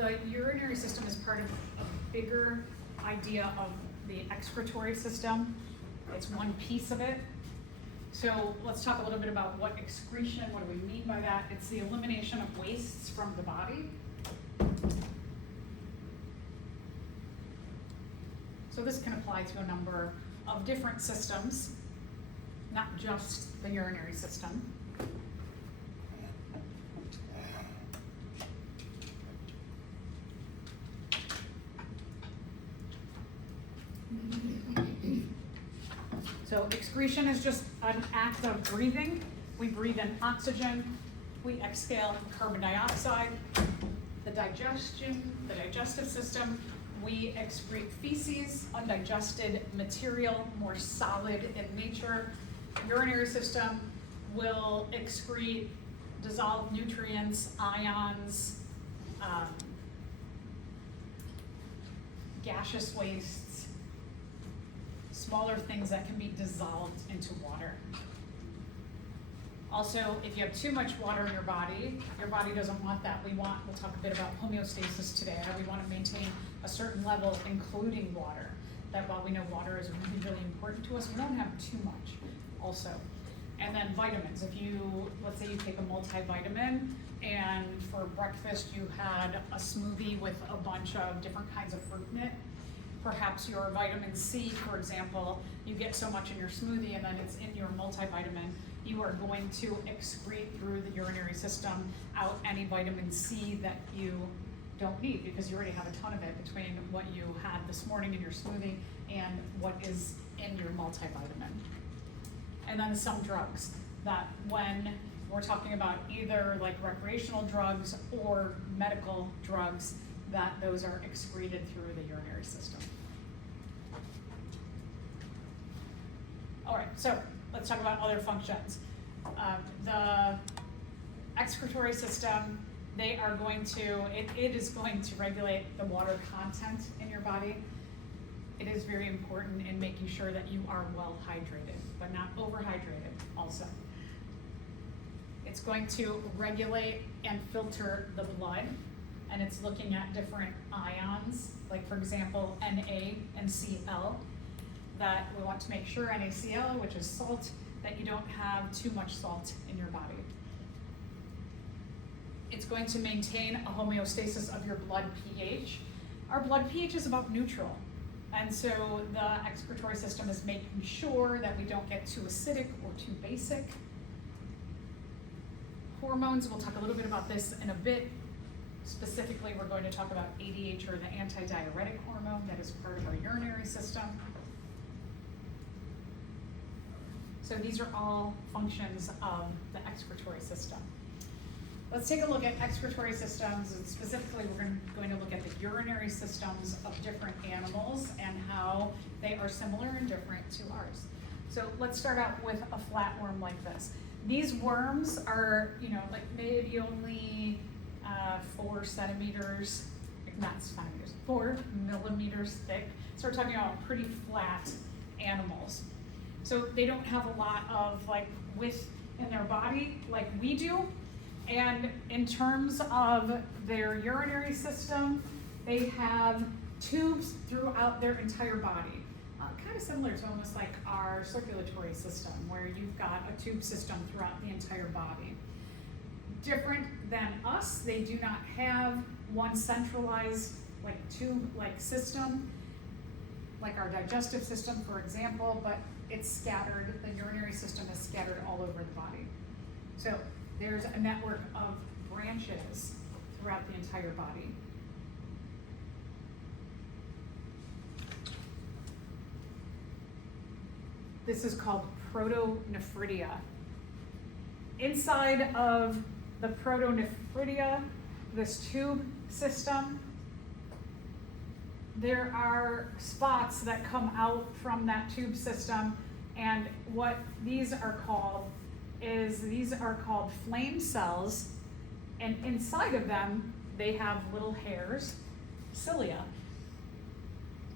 the urinary system is part of a bigger idea of the excretory system. It's one piece of it. So let's talk a little bit about what excretion, what do we mean by that? It's the elimination of wastes from the body. So this can apply to a number of different systems, not just the urinary system. So excretion is just an act of breathing. We breathe in oxygen, we exhale carbon dioxide. The digestive system, we excrete feces, undigested material, more solid in nature. Urinary system will excrete dissolved nutrients, ions, gaseous wastes, smaller things that can be dissolved into water. Also, if you have too much water in your body doesn't want that. We'll talk a bit about homeostasis today, how we want to maintain a certain level, including water. That while we know water is really, really important to us, we don't have too much also. And then vitamins. If let's say you take a multivitamin and for breakfast you had a smoothie with a bunch of different kinds of fruit in it, perhaps your vitamin C, for example, you get so much in your smoothie and then it's in your multivitamin, you are going to excrete through the urinary system out any vitamin C that you don't need because you already have a ton of it between what you had this morning in your smoothie and what is in your multivitamin. And then some drugs that when we're talking about either like recreational drugs or medical drugs, that those are excreted through the urinary system. All right, so let's talk about other functions. The excretory system, it is going to regulate the water content in your body. It is very important in making sure that you are well hydrated, but not overhydrated also. It's going to regulate and filter the blood, and it's looking at different ions, like for example, Na and Cl, that we want to make sure NaCl, which is salt, that you don't have too much salt in your body. It's going to maintain a homeostasis of your blood pH. Our blood pH is about neutral. And so the excretory system is making sure that we don't get too acidic or too basic. Hormones, we'll talk a little bit about this in a bit. Specifically, we're going to talk about ADH, or the antidiuretic hormone, that is part of our urinary system. So these are all functions of the excretory system. Let's take a look at excretory systems, and specifically we're going to look at the urinary systems of different animals and how they are similar and different to ours. So let's start out with a flatworm like this. These worms are, like maybe only 4 centimeters, not centimeters, 4 millimeters thick. So we're talking about pretty flat animals. So they don't have a lot of width in their body like we do. And in terms of their urinary system, they have tubes throughout their entire body. Kind of similar to almost like our circulatory system, where you've got a tube system throughout the entire body. Different than us, they do not have one centralized tube-like system, like our digestive system, for example, but it's scattered. The urinary system is scattered all over the body. So there's a network of branches throughout the entire body. This is called protonephridia. Inside of the protonephridia, this tube system, there are spots that come out from that tube system, and what these are called flame cells, and inside of them they have little hairs, cilia.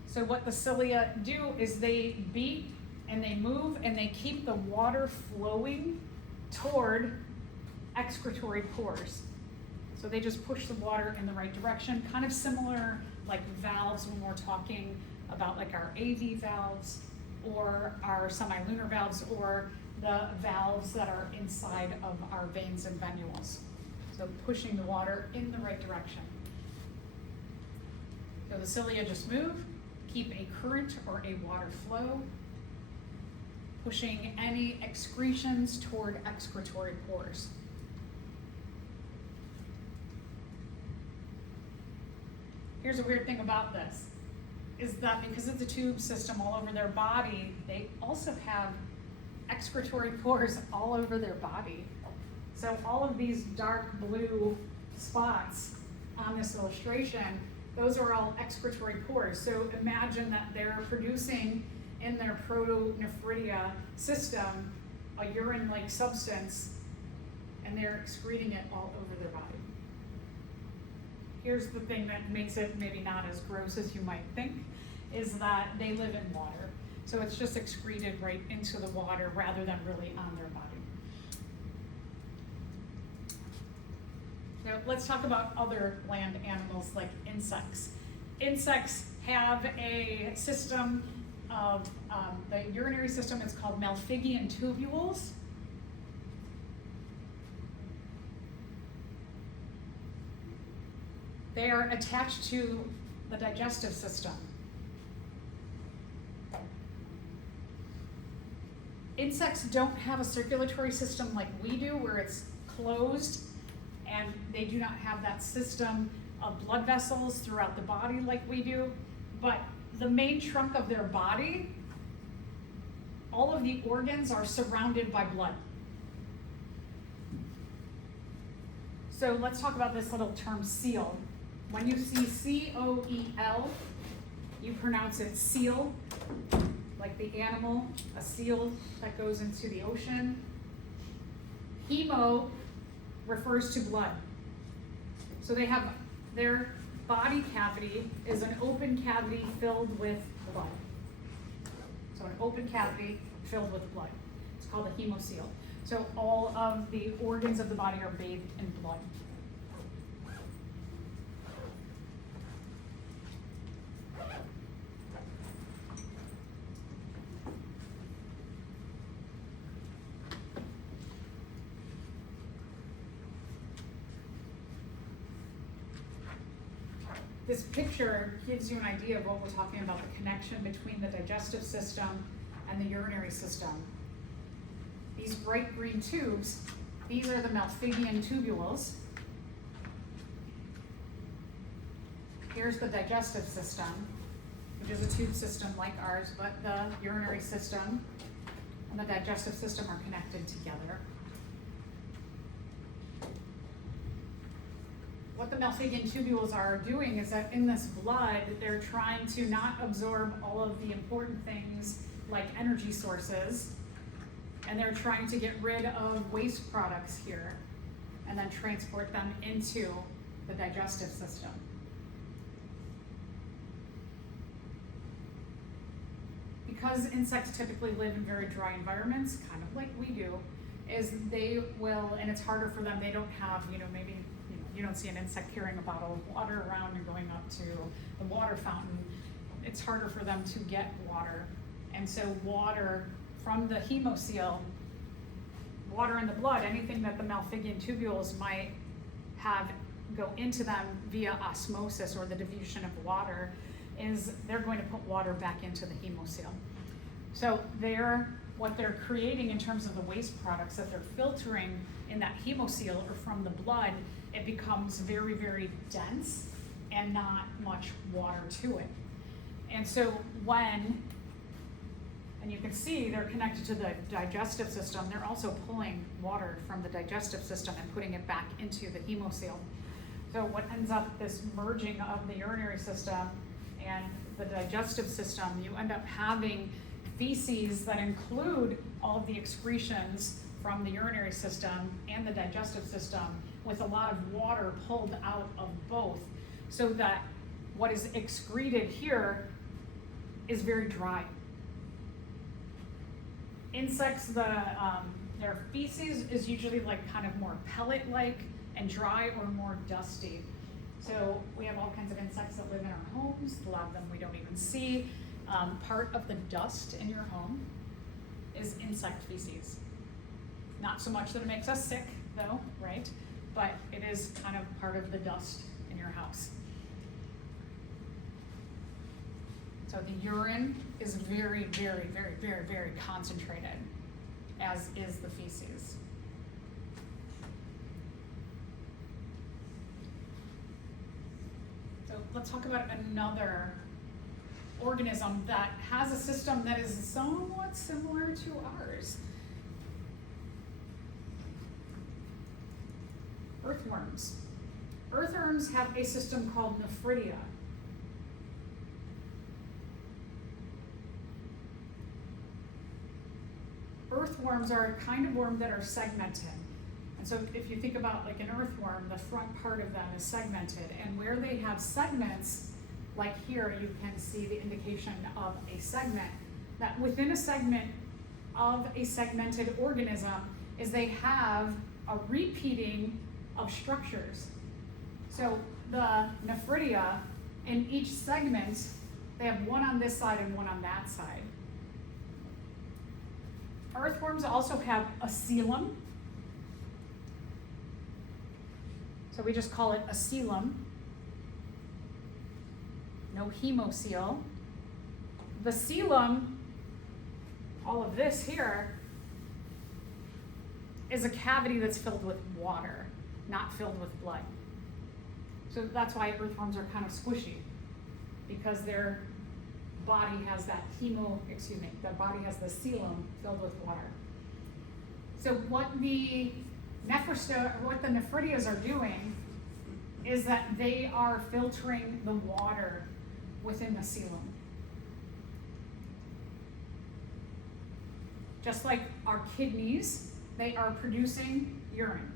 So what the cilia do is they beat and they move and they keep the water flowing toward excretory pores. So they just push the water in the right direction, kind of similar like valves when we're talking about like our AV valves or our semilunar valves or the valves that are inside of our veins and venules. So pushing the water in the right direction. So the cilia just move, keep a current or a water flow, pushing any excretions toward excretory pores. Here's a weird thing about this, is that because it's a tube system all over their body, they also have excretory pores all over their body. So all of these dark blue spots on this illustration, those are all excretory pores. So imagine that they're producing in their protonephridia system a urine-like substance, and they're excreting it all over their body. Here's the thing that makes it maybe not as gross as you might think, is that they live in water. So it's just excreted right into the water rather than really on their body. Now let's talk about other land animals like insects. Insects have a system of, the urinary system is called Malpighian tubules. They are attached to the digestive system. Insects don't have a circulatory system like we do, where it's closed, and they do not have that system of blood vessels throughout the body like we do. But the main trunk of their body, all of the organs are surrounded by blood. So let's talk about this little term seal. When you see C-O-E-L, you pronounce it seal, like the animal, a seal that goes into the ocean. Hemo refers to blood. So they have, their body cavity is an open cavity filled with blood. So an open cavity filled with blood. It's called a hemocoel. So all of the organs of the body are bathed in blood. This picture gives you an idea of what we're talking about, the connection between the digestive system and the urinary system. These bright green tubes, these are the Malpighian tubules. Here's the digestive system, which is a tube system like ours, but the urinary system and the digestive system are connected together. What the Malpighian tubules are doing is that in this blood, they're trying to not absorb all of the important things like energy sources, and they're trying to get rid of waste products here and then transport them into the digestive system. Because insects typically live in very dry environments, kind of like we do, is they will, and it's harder for them, they don't have, maybe you don't see an insect carrying a bottle of water around and going up to the water fountain. It's harder for them to get water. And so water from the hemocoel, water in the blood, anything that the Malpighian tubules might have go into them via osmosis or the diffusion of water, is they're going to put water back into the hemocoel. So what they're creating in terms of the waste products that they're filtering in that hemocoel or from the blood, it becomes very, very dense and not much water to it. And so and you can see they're connected to the digestive system, they're also pulling water from the digestive system and putting it back into the hemocoel. So what ends up this merging of the urinary system and the digestive system, you end up having feces that include all of the excretions from the urinary system and the digestive system, with a lot of water pulled out of both, so that what is excreted here is very dry. Insects, their feces is usually like kind of more pellet-like, and dry or more dusty. So we have all kinds of insects that live in our homes. A lot of them we don't even see. Part of the dust in your home is insect feces. Not so much that it makes us sick though, right? But it is kind of part of the dust in your house. So the urine is very, very, very, very, very concentrated, as is the feces. So let's talk about another organism that has a system that is somewhat similar to ours. Earthworms. Earthworms have a system called nephridia. Earthworms are a kind of worm that are segmented. And so if you think about like an earthworm, the front part of them is segmented. And where they have segments, like here, you can see the indication of a segment. That within a segment of a segmented organism is they have a repeating of structures. So the nephridia, in each segment, they have one on this side and one on that side. Earthworms also have a coelom. So we just call it a coelom. No hemocoel. The coelom, all of this here, is a cavity that's filled with water, not filled with blood. So that's why earthworms are kind of squishy, because their body has that the body has the coelom filled with water. So what the nephridias are doing is that they are filtering the water within the coelom. Just like our kidneys, they are producing urine.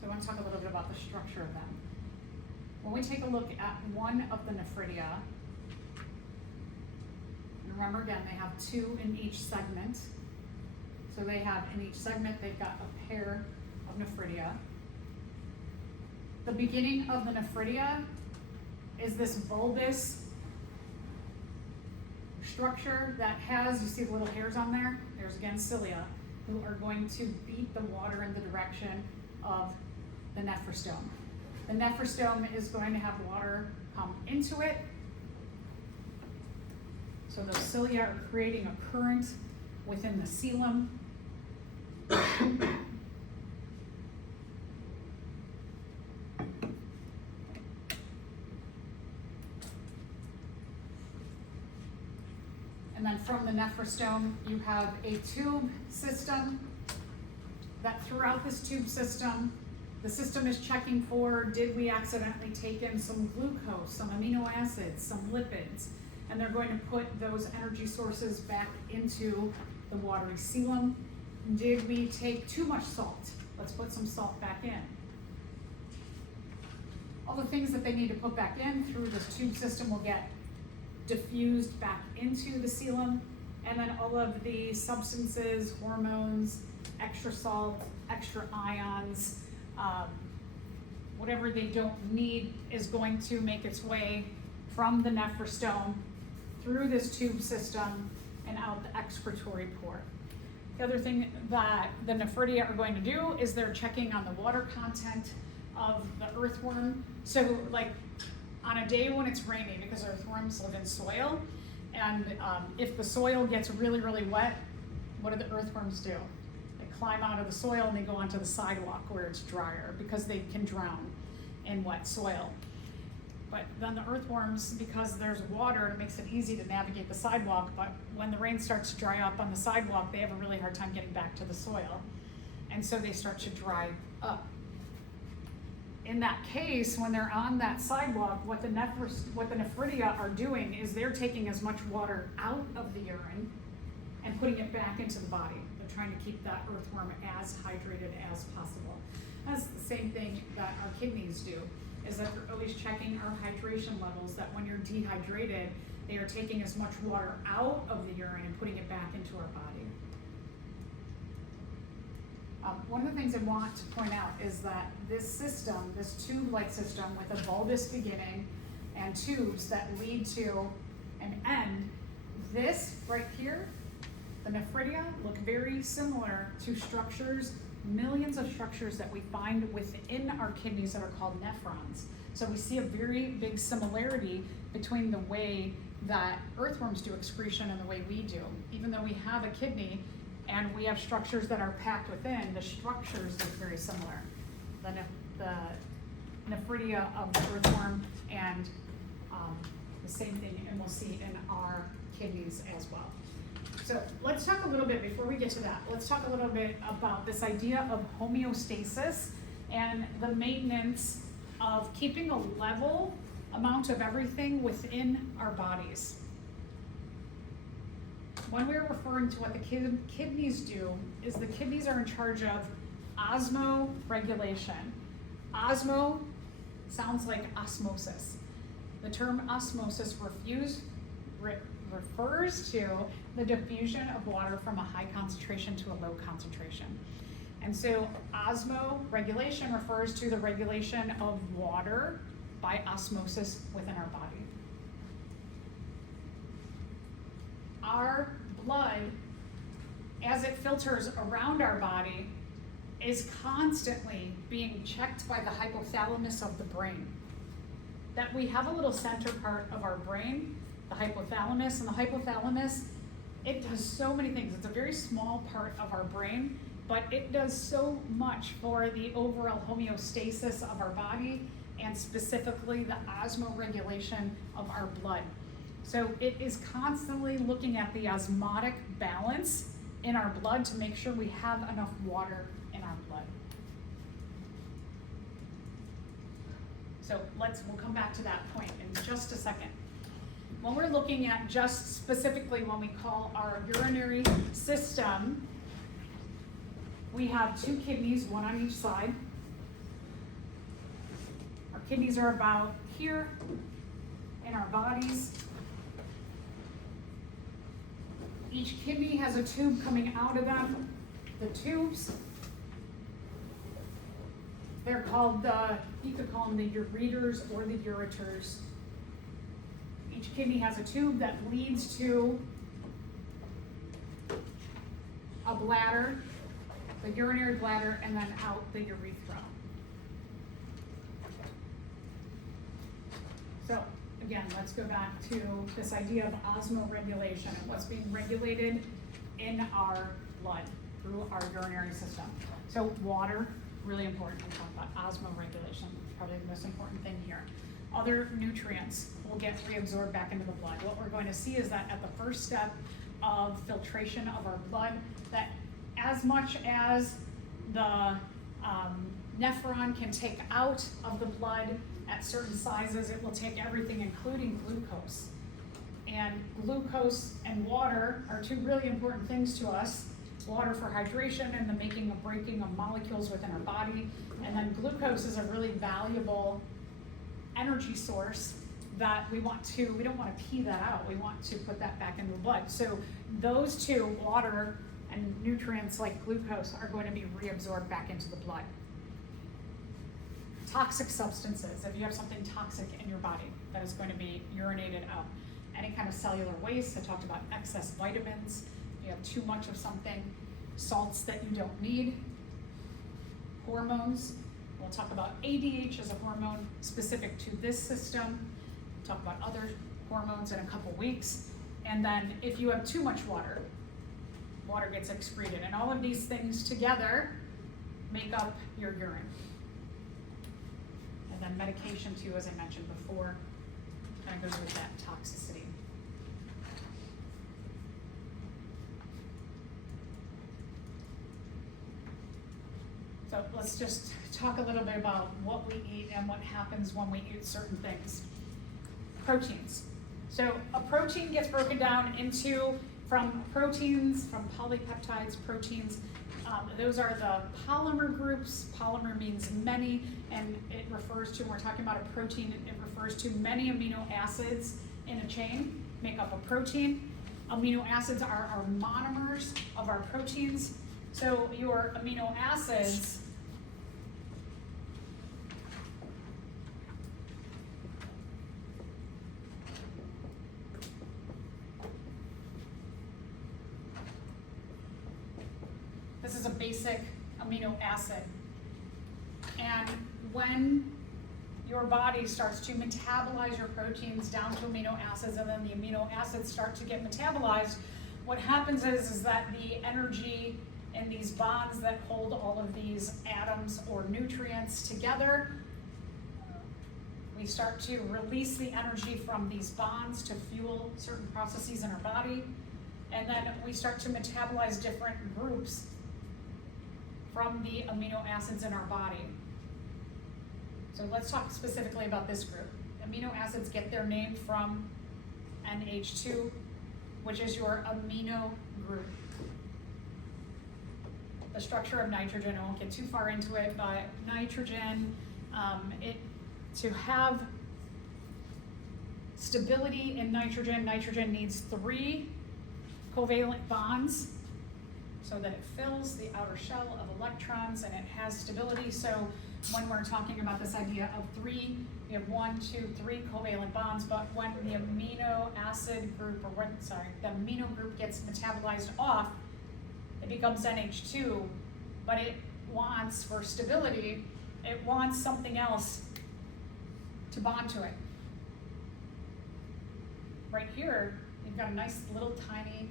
So I want to talk a little bit about the structure of them. When we take a look at one of the nephridia, and remember again, they have two in each segment. So they have, in each segment, they've got a pair of nephridia. The beginning of the nephridia is this bulbous structure that has, you see the little hairs on there? There's again cilia, who are going to beat the water in the direction of the nephrostome. The nephrostome is going to have water come into it. So those cilia are creating a current within the coelom. And then from the nephrostome, you have a tube system that throughout this tube system, the system is checking for, did we accidentally take in some glucose, some amino acids, some lipids, and they're going to put those energy sources back into the watery coelom. Did we take too much salt? Let's put some salt back in. All the things that they need to put back in through this tube system will get diffused back into the coelom, and then all of the substances, hormones, extra salt, extra ions, whatever they don't need is going to make its way from the nephrostome through this tube system and out the excretory port. The other thing that the nephridia are going to do is they're checking on the water content of the earthworm. So like on a day when it's raining, because earthworms live in soil, and if the soil gets really, really wet, what do the earthworms do? They climb out of the soil and they go onto the sidewalk where it's drier, because they can drown in wet soil. But then the earthworms, because there's water, it makes it easy to navigate the sidewalk, but when the rain starts to dry up on the sidewalk, they have a really hard time getting back to the soil. And so they start to dry up. In that case, when they're on that sidewalk, what the nephridia are doing is they're taking as much water out of the urine and putting it back into the body. They're trying to keep that earthworm as hydrated as possible. That's the same thing that our kidneys do, is that they're always checking our hydration levels, that when you're dehydrated, they are taking as much water out of the urine and putting it back into our body. One of the things I want to point out is that this system, this tube-like system with a bulbous beginning and tubes that lead to an end, this right here, the nephridia, look very similar to structures, millions of structures that we find within our kidneys that are called nephrons. So we see a very big similarity between the way that earthworms do excretion and the way we do. Even though we have a kidney and we have structures that are packed within, the structures look very similar. The nephridia of the earthworm and the same thing, and we'll see in our kidneys as well. So let's talk a little bit, before we get to that, let's talk a little bit about this idea of homeostasis and the maintenance of keeping a level amount of everything within our bodies. When we're referring to what the kidneys do, is the kidneys are in charge of osmoregulation. Osmo sounds like osmosis. The term osmosis refers to the diffusion of water from a high concentration to a low concentration. And so osmoregulation refers to the regulation of water by osmosis within our body. Our blood, as it filters around our body, is constantly being checked by the hypothalamus of the brain. That we have a little center part of our brain, the hypothalamus, and the hypothalamus, it does so many things. It's a very small part of our brain, but it does so much for the overall homeostasis of our body and specifically the osmoregulation of our blood. So it is constantly looking at the osmotic balance in our blood to make sure we have enough water in our blood. So we'll come back to that point in just a second. When we're looking at just specifically when we call our urinary system, we have two kidneys, one on each side. Our kidneys are about here in our bodies. Each kidney has a tube coming out of them. The tubes, they're called you could call them the ureters or the ureters. Each kidney has a tube that leads to a bladder, the urinary bladder, and then out the urethra. So again, let's go back to this idea of osmoregulation and what's being regulated in our blood through our urinary system. So water, really important to talk about osmoregulation, probably the most important thing here. Other nutrients will get reabsorbed back into the blood. What we're going to see is that at the first step of filtration of our blood, that as much as the nephron can take out of the blood at certain sizes, it will take everything, including glucose. And glucose and water are two really important things to us. Water for hydration and the making of breaking of molecules within our body. And then glucose is a really valuable energy source that we don't want to pee that out. We want to put that back into the blood. So those two, water and nutrients like glucose, are going to be reabsorbed back into the blood. Toxic substances, if you have something toxic in your body, that is going to be urinated out. Any kind of cellular waste, I talked about excess vitamins, if you have too much of something, salts that you don't need, hormones. We'll talk about ADH as a hormone specific to this system. We'll talk about other hormones in a couple weeks. And then if you have too much water, water gets excreted. And all of these things together make up your urine. And then medication too, as I mentioned before, kind of goes with that toxicity. So let's just talk a little bit about what we eat and what happens when we eat certain things. Proteins. So a protein gets broken down from polypeptides, proteins. Those are the polymer groups. Polymer means many, and it refers to, when we're talking about a protein, it refers to many amino acids in a chain. make up a protein. Amino acids are our monomers of our proteins. So your amino acids this is a basic amino acid. And when your body starts to metabolize your proteins down to amino acids, and then the amino acids start to get metabolized, what happens is that the energy in these bonds that hold all of these atoms or nutrients together, we start to release the energy from these bonds to fuel certain processes in our body, and then we start to metabolize different groups from the amino acids in our body. So let's talk specifically about this group. Amino acids get their name from NH2, which is your amino group. The structure of nitrogen, I won't get too far into it, but nitrogen, to have stability in nitrogen, nitrogen needs 3 covalent bonds so that it fills the outer shell of electrons and it has stability. So when we're talking about this idea of 3, we have 1, 2, 3 covalent bonds, but when the amino acid group, the amino group gets metabolized off, it becomes NH2, but it wants, for stability, it wants something else to bond to it. Right here, you've got a nice little tiny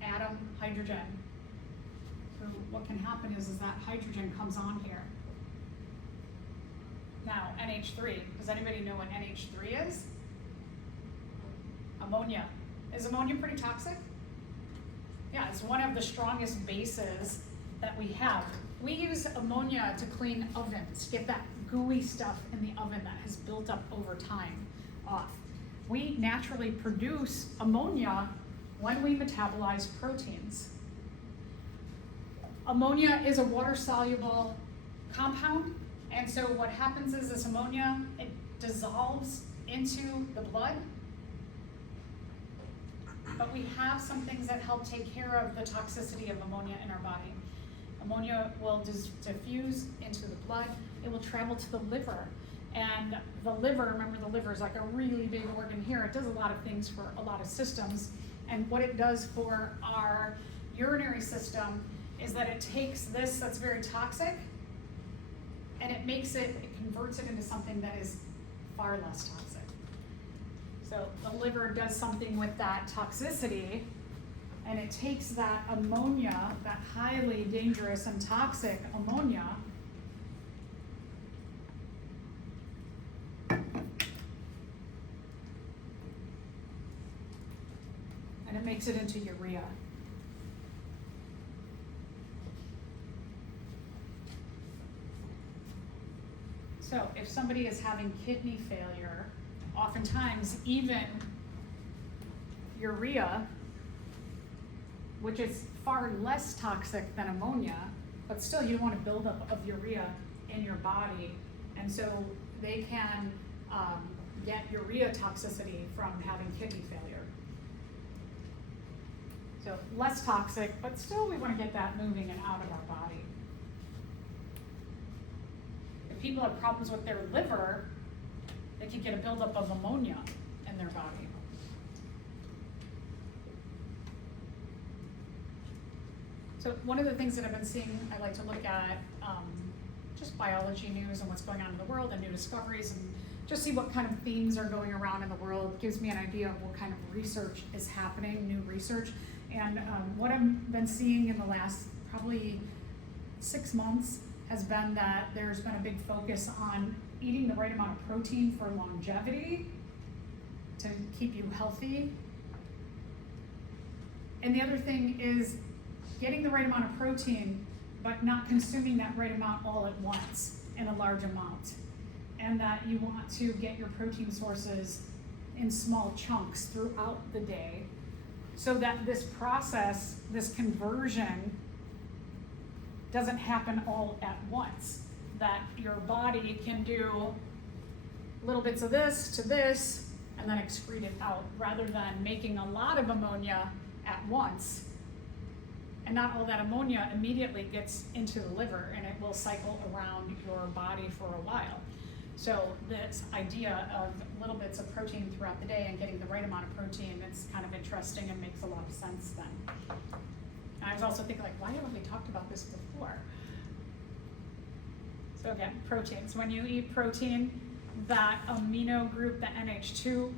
atom, hydrogen. So what can happen is that hydrogen comes on here. Now, NH3, does anybody know what NH3 is? Ammonia. Is ammonia pretty toxic? Yeah, it's one of the strongest bases that we have. We use ammonia to clean ovens, get that gooey stuff in the oven that has built up over time off. We naturally produce ammonia when we metabolize proteins. Ammonia is a water-soluble compound, and so what happens is this ammonia, it dissolves into the blood, but we have some things that help take care of the toxicity of ammonia in our body. Ammonia will diffuse into the blood, it will travel to the liver, and the liver, remember the liver is like a really big organ here, it does a lot of things for a lot of systems, and what it does for our urinary system is that it takes this that's very toxic and it converts it into something that is far less toxic. So the liver does something with that toxicity and it takes that ammonia, that highly dangerous and toxic ammonia, and it makes it into urea. So if somebody is having kidney failure, oftentimes even urea, which is far less toxic than ammonia, but still you don't want to build up of urea in your body. And so they can get urea toxicity from having kidney failure. So less toxic, but still we want to get that moving and out of our body. If people have problems with their liver, they can get a buildup of ammonia in their body. So one of the things that I've been seeing, I like to look at just biology news and what's going on in the world and new discoveries and just see what kind of themes are going around in the world. It gives me an idea of what kind of research is happening, new research. And what I've been seeing in the last probably 6 months has been that there's been a big focus on eating the right amount of protein for longevity to keep you healthy. And the other thing is getting the right amount of protein, but not consuming that right amount all at once in a large amount. And that you want to get your protein sources in small chunks throughout the day so that this process, this conversion, doesn't happen all at once. That your body can do little bits of this to this and then excrete it out, rather than making a lot of ammonia at once. And not all that ammonia immediately gets into the liver, and it will cycle around your body for a while. So this idea of little bits of protein throughout the day and getting the right amount of protein, it's kind of interesting and makes a lot of sense then. And I was also thinking, like, why haven't we talked about this before? So again, proteins. When you eat protein, that amino group, the NH2,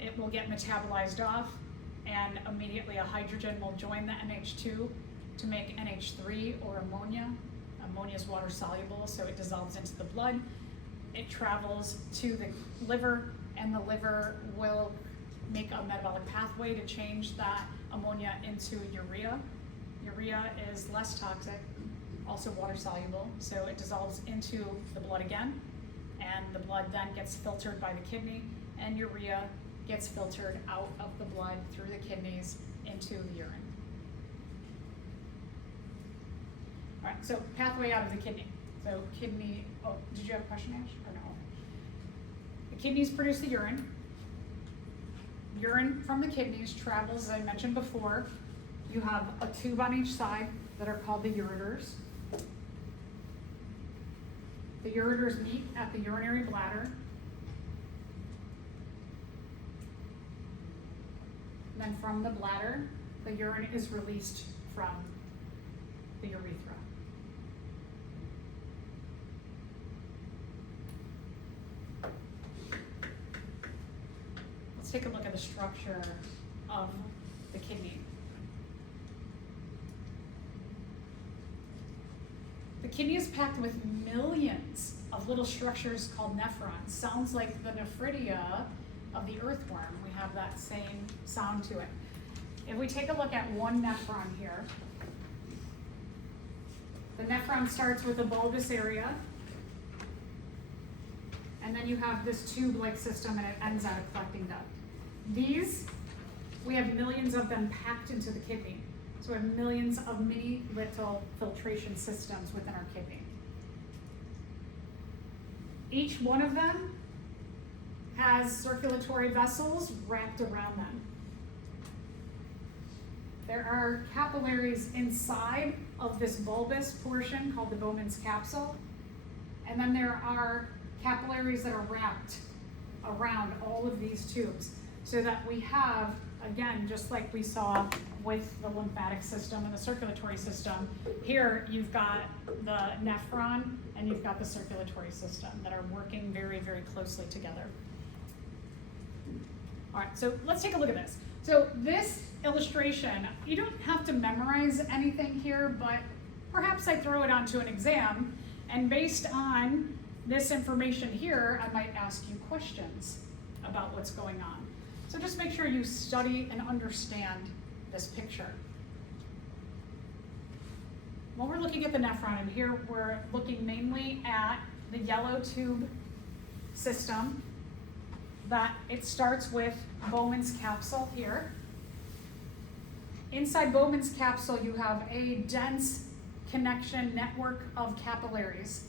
it will get metabolized off, and immediately a hydrogen will join the NH2 to make NH3 or ammonia. Ammonia is water soluble, so it dissolves into the blood. It travels to the liver, and the liver will make a metabolic pathway to change that ammonia into urea. Urea is less toxic, also water soluble, so it dissolves into the blood again, and the blood then gets filtered by the kidney, and urea gets filtered out of the blood through the kidneys into the urine. All right, so pathway out of the kidney. So kidney, oh, did you have a question, Ash, or no? The kidneys produce the urine. Urine from the kidneys travels, as I mentioned before. You have a tube on each side that are called the ureters. The ureters meet at the urinary bladder. And then from the bladder, the urine is released from the urethra. Let's take a look at the structure of the kidney. The kidney is packed with millions of little structures called nephrons. Sounds like the nephridia of the earthworm. We have that same sound to it. If we take a look at one nephron here, the nephron starts with a bulbous area, and then you have this tube-like system, and it ends at a collecting duct. These, we have millions of them packed into the kidney. So we have millions of mini little filtration systems within our kidney. Each one of them has circulatory vessels wrapped around them. There are capillaries inside of this bulbous portion called the Bowman's capsule, and then there are capillaries that are wrapped around all of these tubes, so that we have, again, just like we saw with the lymphatic system and the circulatory system, here you've got the nephron and you've got the circulatory system that are working very, very closely together. All right, so let's take a look at this. So this illustration, you don't have to memorize anything here, but perhaps I throw it onto an exam, and based on this information here, I might ask you questions about what's going on. So just make sure you study and understand this picture. When we're looking at the nephron, and here we're looking mainly at the yellow tube system, that it starts with Bowman's capsule here. Inside Bowman's capsule, you have a dense connection network of capillaries.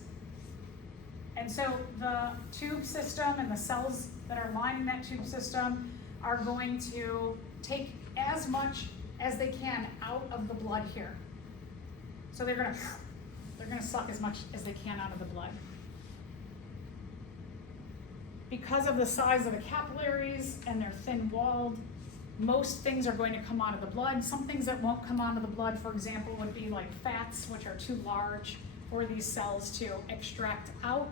And so the tube system and the cells that are lining that tube system are going to take as much as they can out of the blood here. So they're gonna suck as much as they can out of the blood. Because of the size of the capillaries and they're thin-walled, most things are going to come out of the blood. Some things that won't come out of the blood, for example, would be like fats, which are too large for these cells to extract out.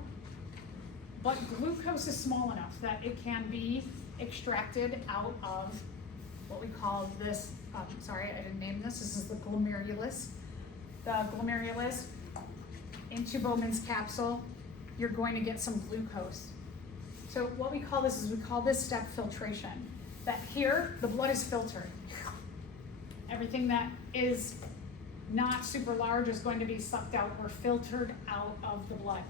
But glucose is small enough that it can be extracted out of what we call this, sorry, I didn't name this. This is the glomerulus. The glomerulus into Bowman's capsule, you're going to get some glucose. So what we call this is, we call this step filtration. That here, the blood is filtered. Everything that is not super large is going to be sucked out or filtered out of the blood.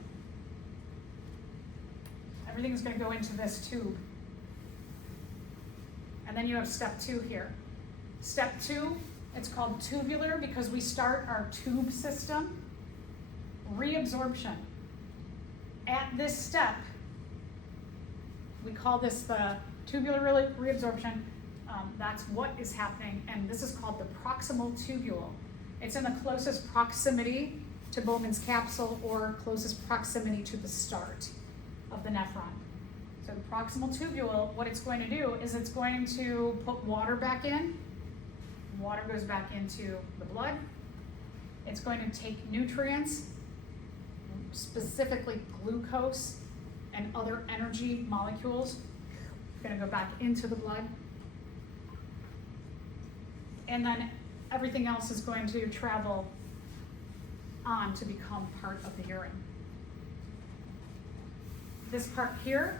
Everything is going to go into this tube. And then you have step 2 here. Step 2, it's called tubular because we start our tube system. Reabsorption. At this step, we call this the tubular reabsorption, that's what is happening, and this is called the proximal tubule. It's in the closest proximity to Bowman's capsule or closest proximity to the start of the nephron. So the proximal tubule, what it's going to do is it's going to put water back in. Water goes back into the blood. It's going to take nutrients, specifically glucose and other energy molecules, going to go back into the blood. And then everything else is going to travel on to become part of the urine. This part here,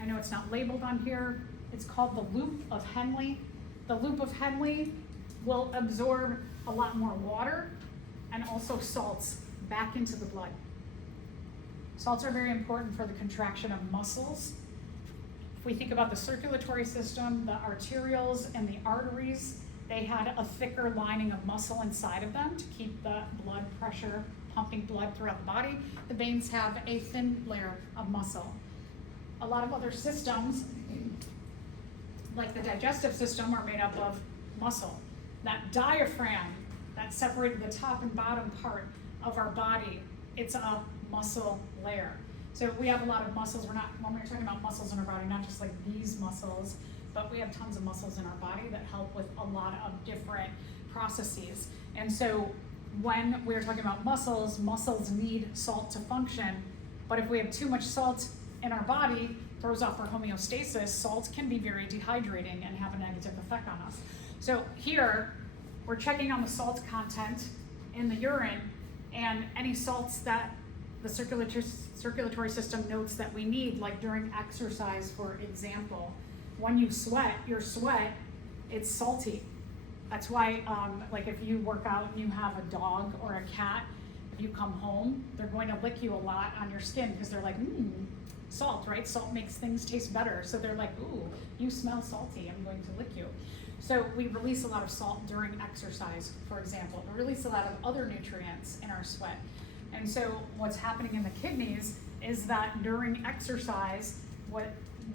I know it's not labeled on here, it's called the loop of Henle. The loop of Henle will absorb a lot more water and also salts back into the blood. Salts are very important for the contraction of muscles. If we think about the circulatory system, the arterioles and the arteries, they had a thicker lining of muscle inside of them to keep the blood pressure, pumping blood throughout the body. The veins have a thin layer of muscle. A lot of other systems, like the digestive system, are made up of muscle. That diaphragm that separated the top and bottom part of our body, it's a muscle layer. So we have a lot of muscles. When we're talking about muscles in our body, not just like these muscles, but we have tons of muscles in our body that help with a lot of different processes. And so when we're talking about muscles, muscles need salt to function. But if we have too much salt in our body, throws off our homeostasis. Salt can be very dehydrating and have a negative effect on us. So here, we're checking on the salt content in the urine, and any salts that the circulatory system notes that we need, like during exercise, for example. When you sweat, your sweat, it's salty. That's why, like if you work out and you have a dog or a cat, if you come home, they're going to lick you a lot on your skin because they're like, salt, right? Salt makes things taste better. So they're like, ooh, you smell salty, I'm going to lick you. So we release a lot of salt during exercise, for example. We release a lot of other nutrients in our sweat. And so what's happening in the kidneys is that during exercise,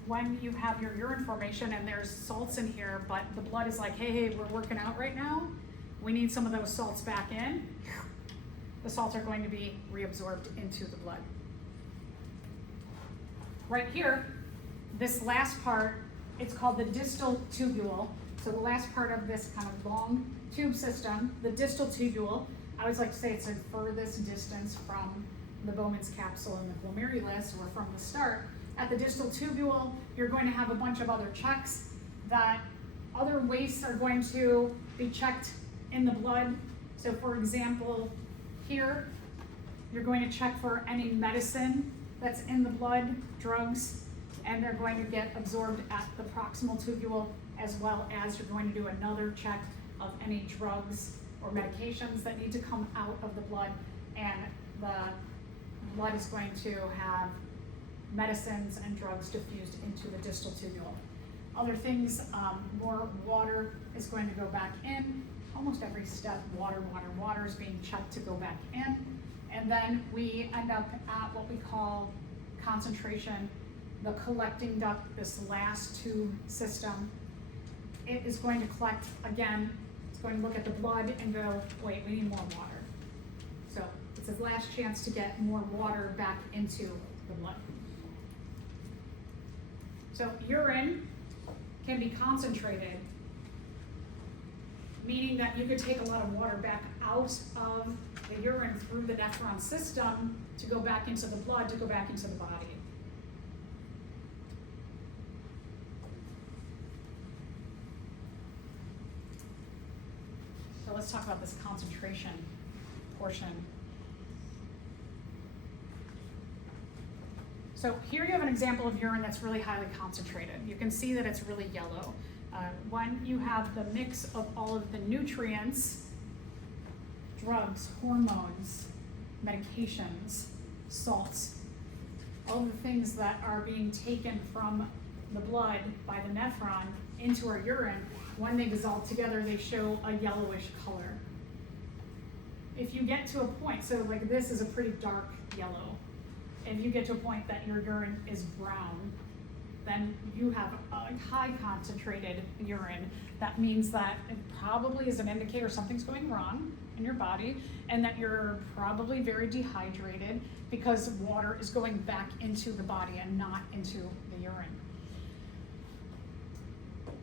when you have your urine formation and there's salts in here, but the blood is like, hey, we're working out right now, we need some of those salts back in, the salts are going to be reabsorbed into the blood. Right here, this last part, it's called the distal tubule. So the last part of this kind of long tube system, the distal tubule, I always like to say it's the furthest distance from the Bowman's capsule and the glomerulus, or from the start. At the distal tubule, you're going to have a bunch of other checks that other wastes are going to be checked in the blood. So for example, here, you're going to check for any medicine that's in the blood, drugs, and they're going to get absorbed at the proximal tubule, as well as you're going to do another check of any drugs or medications that need to come out of the blood, and the blood is going to have medicines and drugs diffused into the distal tubule. Other things, more water is going to go back in. Almost every step, water is being checked to go back in. And then we end up at what we call concentration, the collecting duct, this last tube system. It is going to collect, again, it's going to look at the blood and go, wait, we need more water. So it's his last chance to get more water back into the blood. So urine can be concentrated, meaning that you could take a lot of water back out of the urine through the nephron system to go back into the blood, to go back into the body. So let's talk about this concentration portion. So here you have an example of urine that's really highly concentrated. You can see that it's really yellow. When you have the mix of all of the nutrients, drugs, hormones, medications, salts, all of the things that are being taken from the blood by the nephron into our urine, when they dissolve together, they show a yellowish color. If you get to a point, so like this is a pretty dark yellow. If you get to a point that your urine is brown, then you have a high concentrated urine. That means that it probably is an indicator something's going wrong in your body, and that you're probably very dehydrated because water is going back into the body and not into the urine.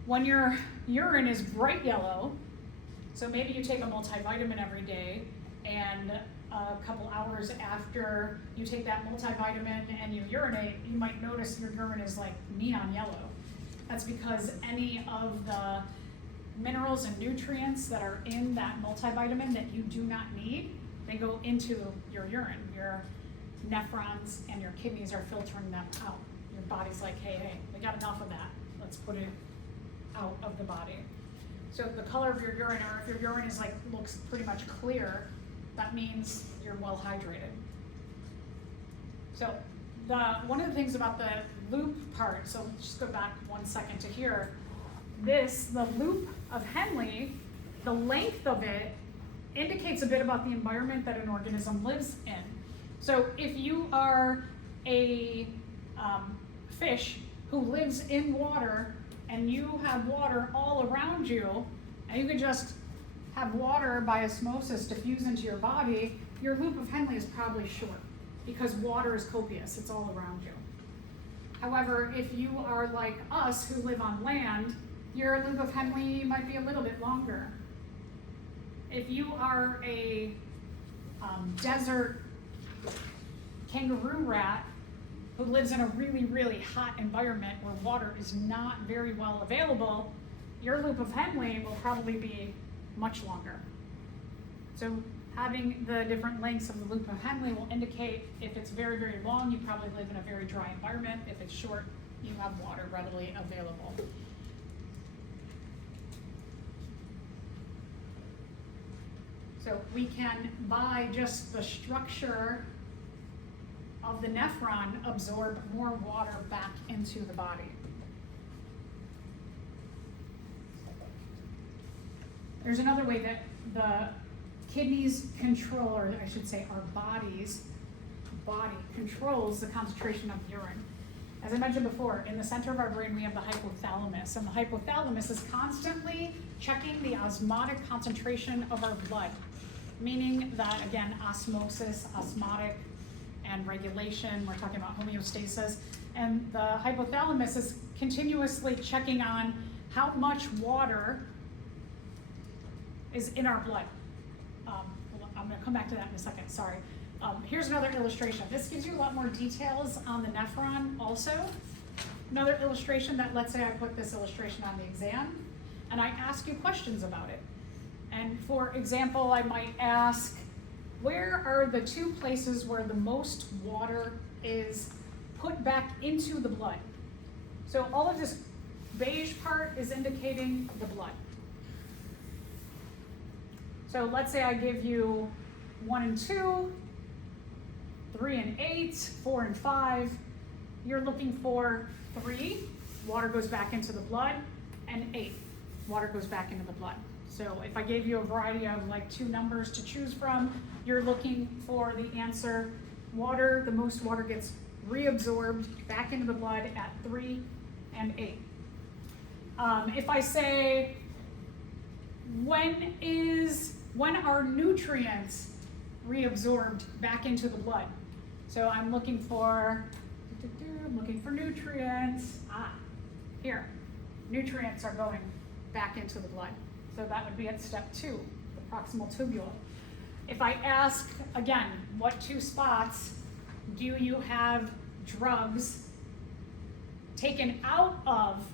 When your urine is bright yellow, so maybe you take a multivitamin every day, and a couple hours after you take that multivitamin and you urinate, you might notice your urine is like neon yellow. That's because any of the minerals and nutrients that are in that multivitamin that you do not need, they go into your urine. Your nephrons and your kidneys are filtering them out. Your body's like, hey, we got enough of that. Let's put it out of the body. So the color of your urine, or if your urine is like, looks pretty much clear, that means you're well hydrated. So one of the things about the loop part, so let's just go back 1 second to here. The loop of Henle, the length of it indicates a bit about the environment that an organism lives in. So if you are a fish who lives in water, and you have water all around you, and you can just have water by osmosis diffuse into your body, your loop of Henle is probably short because water is copious, it's all around you. However, if you are like us who live on land, your loop of Henle might be a little bit longer. If you are a desert kangaroo rat who lives in a really, really hot environment where water is not very well available, your loop of Henle will probably be much longer. So having the different lengths of the loop of Henle will indicate if it's very, very long, you probably live in a very dry environment. If it's short, you have water readily available. So we can, by just the structure of the nephron, absorb more water back into the body. There's another way that the kidneys control, or I should say our body controls the concentration of urine. As I mentioned before, in the center of our brain we have the hypothalamus, and the hypothalamus is constantly checking the osmotic concentration of our blood, meaning that, again, osmosis, osmotic, and regulation, we're talking about homeostasis, and the hypothalamus is continuously checking on how much water is in our blood. I'm going to come back to that in a second, sorry. Here's another illustration. This gives you a lot more details on the nephron also. Another illustration that, let's say I put this illustration on the exam, and I ask you questions about it. And for example, I might ask, where are the two places where the most water is put back into the blood? So all of this beige part is indicating the blood. So let's say I give you 1 and 2, 3 and 8, 4 and 5. You're looking for 3, water goes back into the blood, and 8, water goes back into the blood. So if I gave you a variety of like 2 numbers to choose from, you're looking for the answer, water, the most water gets reabsorbed back into the blood at 3 and 8. If I say, when are nutrients reabsorbed back into the blood? So I'm looking for nutrients. Here, nutrients are going back into the blood. So that would be at step 2, the proximal tubule. If I ask, again, what 2 spots do you have drugs taken out of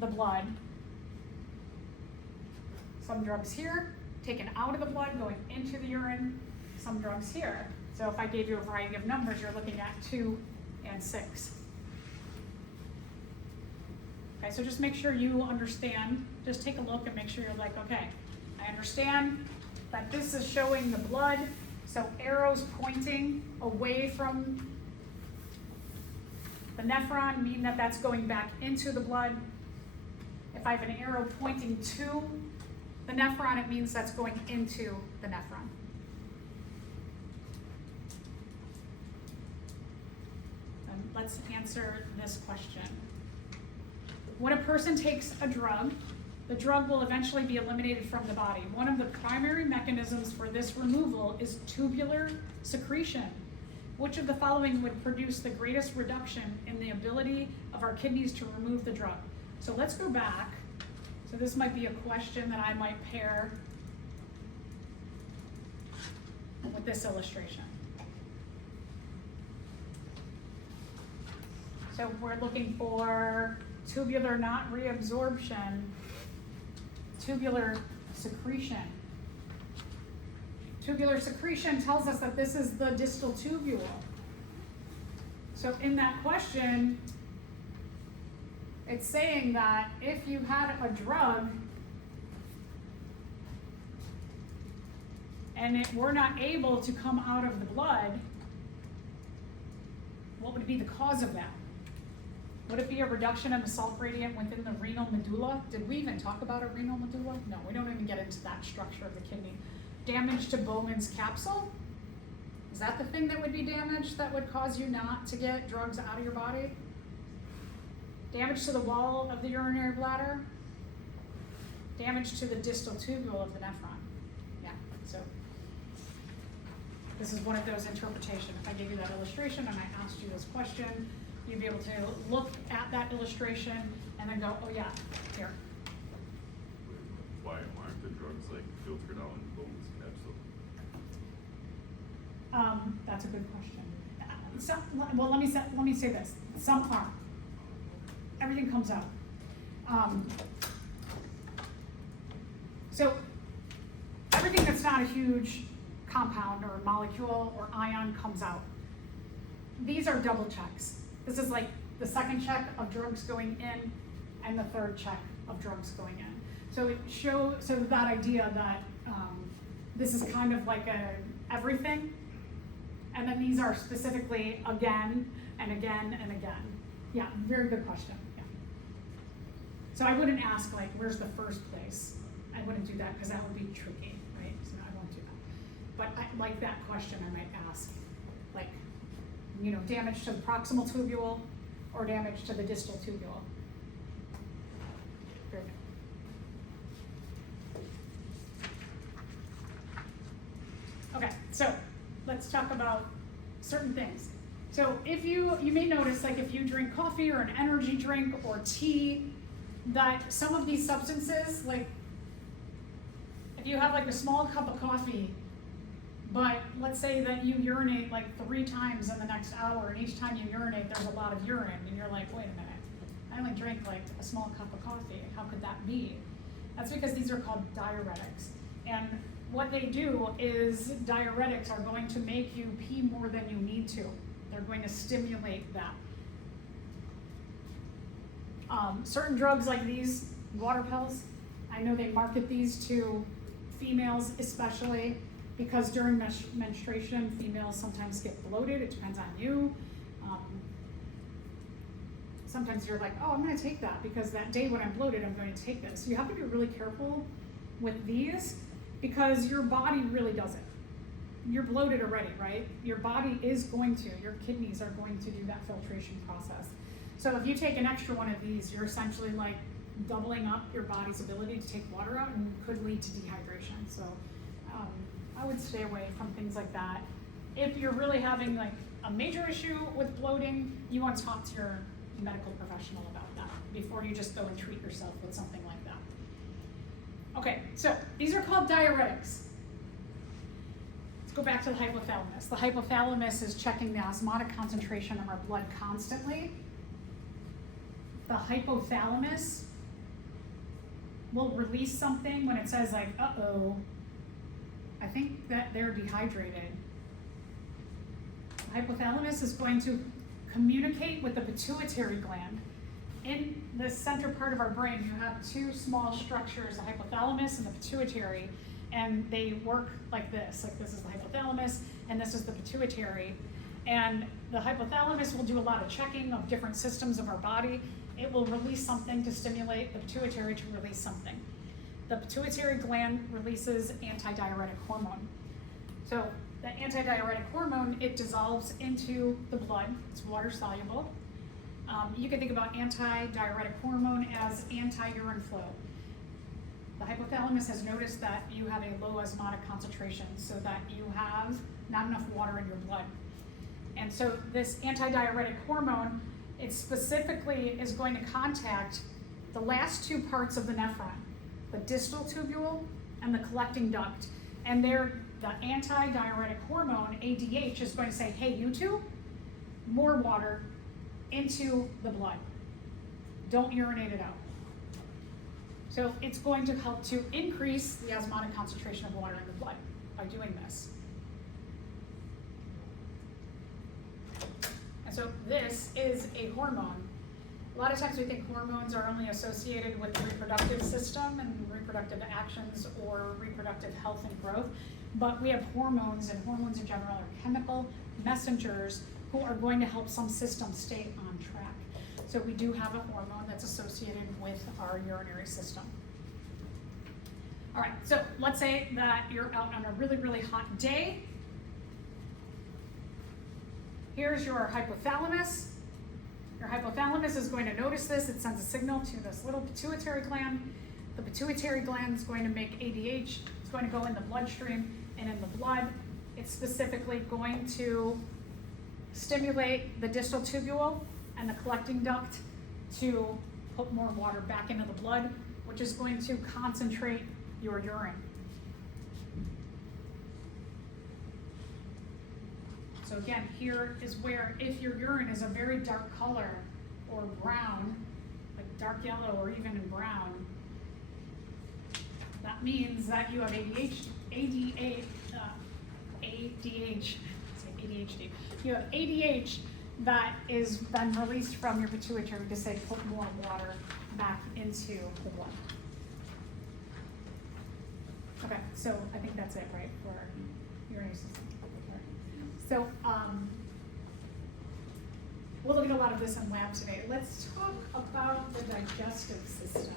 the blood? Some drugs here, taken out of the blood, going into the urine, some drugs here. So if I gave you a variety of numbers, you're looking at 2 and 6. Okay, so just make sure you understand, just take a look and make sure you're like, okay, I understand that this is showing the blood, so arrows pointing away from the nephron mean that that's going back into the blood. If I have an arrow pointing to the nephron, it means that's going into the nephron. And let's answer this question. When a person takes a drug, the drug will eventually be eliminated from the body. One of the primary mechanisms for this removal is tubular secretion. Which of the following would produce the greatest reduction in the ability of our kidneys to remove the drug? So let's go back. So this might be a question that I might pair with this illustration. So we're looking for tubular not reabsorption, tubular secretion. Tubular secretion tells us that this is the distal tubule. So in that question, it's saying that if you had a drug and it were not able to come out of the blood, what would be the cause of that? Would it be a reduction in the salt gradient within the renal medulla? Did we even talk about a renal medulla? No, we don't even get into that structure of the kidney. Damage to Bowman's capsule? Is that the thing that would be damaged that would cause you not to get drugs out of your body? Damage to the wall of the urinary bladder? Damage to the distal tubule of the nephron. Yeah, so this is one of those interpretations. If I gave you that illustration and I asked you this question, you'd be able to look at that illustration and then go, oh yeah, here. Why aren't the drugs like filtered out in Bowman's capsule? That's a good question. Well, let me say this. Some aren't. Everything comes out. So everything that's not a huge compound or molecule or ion comes out. These are double checks. This is like the second check of drugs going in and the third check of drugs going in. So it shows, so that idea that this is kind of like everything, and then these are specifically again and again and again. Yeah, very good question. Yeah. So I wouldn't ask like, where's the first place? I wouldn't do that because that would be tricky, right? So I won't do that. But I like that question. I might ask, like, you know, damage to the proximal tubule or damage to the distal tubule. Very good. Okay, so let's talk about certain things. So if you may notice, like if you drink coffee or an energy drink or tea, that some of these substances, like if you have like a small cup of coffee, but let's say that you urinate like 3 times in the next hour, and each time you urinate, there's a lot of urine, and you're like, wait a minute, I only drank like a small cup of coffee. How could that be? That's because these are called diuretics. And what they do is diuretics are going to make you pee more than you need to. They're going to stimulate that. Certain drugs like these, water pills, I know they market these to females especially, because during menstruation, females sometimes get bloated. It depends on you. Sometimes you're like, oh, I'm gonna take that because that day when I'm bloated, I'm going to take this. So you have to be really careful with these because your body really does it. You're bloated already, right? Your body is going to, your kidneys are going to do that filtration process. So if you take an extra one of these, you're essentially like doubling up your body's ability to take water out and could lead to dehydration. So I would stay away from things like that. If you're really having like a major issue with bloating, you want to talk to your medical professional about that before you just go and treat yourself with something like that. Okay, so these are called diuretics. Let's go back to the hypothalamus. The hypothalamus is checking the osmotic concentration of our blood constantly. The hypothalamus will release something when it says like, uh-oh, I think that they're dehydrated. The hypothalamus is going to communicate with the pituitary gland. In the center part of our brain, you have 2 small structures, the hypothalamus and the pituitary, and they work like this. Like this is the hypothalamus, and this is the pituitary. And the hypothalamus will do a lot of checking of different systems of our body. It will release something to stimulate the pituitary to release something. The pituitary gland releases antidiuretic hormone. So the antidiuretic hormone, it dissolves into the blood. It's water soluble. You can think about anti-diuretic hormone as anti-urine flow. The hypothalamus has noticed that you have a low osmotic concentration, so that you have not enough water in your blood. And so this anti-diuretic hormone, it specifically is going to contact the last two parts of the nephron, the distal tubule and the collecting duct. And the anti-diuretic hormone, ADH, is going to say, hey, you two, more water into the blood. Don't urinate it out. So it's going to help to increase the osmotic concentration of water in the blood by doing this. And so this is a hormone. A lot of times we think hormones are only associated with the reproductive system and reproductive actions or reproductive health and growth, but we have hormones, and hormones in general are chemical messengers who are going to help some systems stay on track. So we do have a hormone that's associated with our urinary system. All right, so let's say that you're out on a really, really hot day. Here's your hypothalamus. Your hypothalamus is going to notice this. It sends a signal to this little pituitary gland. The pituitary gland is going to make ADH. It's going to go in the bloodstream, and in the blood, it's specifically going to stimulate the distal tubule and the collecting duct to put more water back into the blood, which is going to concentrate your urine. So again, here is where if your urine is a very dark color or brown, like dark yellow or even in brown, that means that you have ADHD. You have ADH that is been released from your pituitary to say put more water back into the blood. Okay, so I think that's it, right, for urinary system. So we'll look at a lot of this in lab today. Let's talk about the digestive system.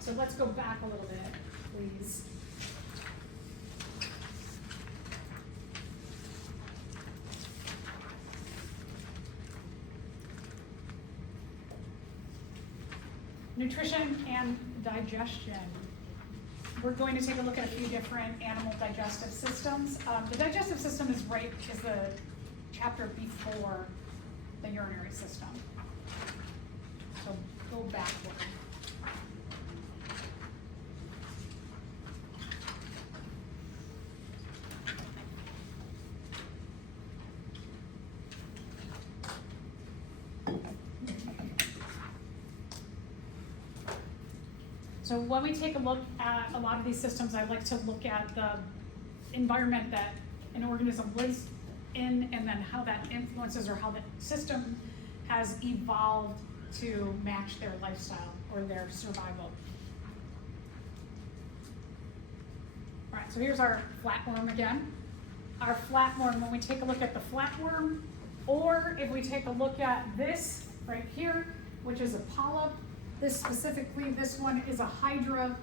So let's go back a little bit, please. Nutrition and digestion. We're going to take a look at a few different animal digestive systems. The digestive system is the chapter before the urinary system. So go backward. So when we take a look at a lot of these systems, I like to look at the environment that an organism lives in, and then how that influences or how the system has evolved to match their lifestyle or their survival. All right, so here's our flatworm again. Our flatworm, when we take a look at the flatworm, or if we take a look at this right here, which is a polyp, this one is a hydra,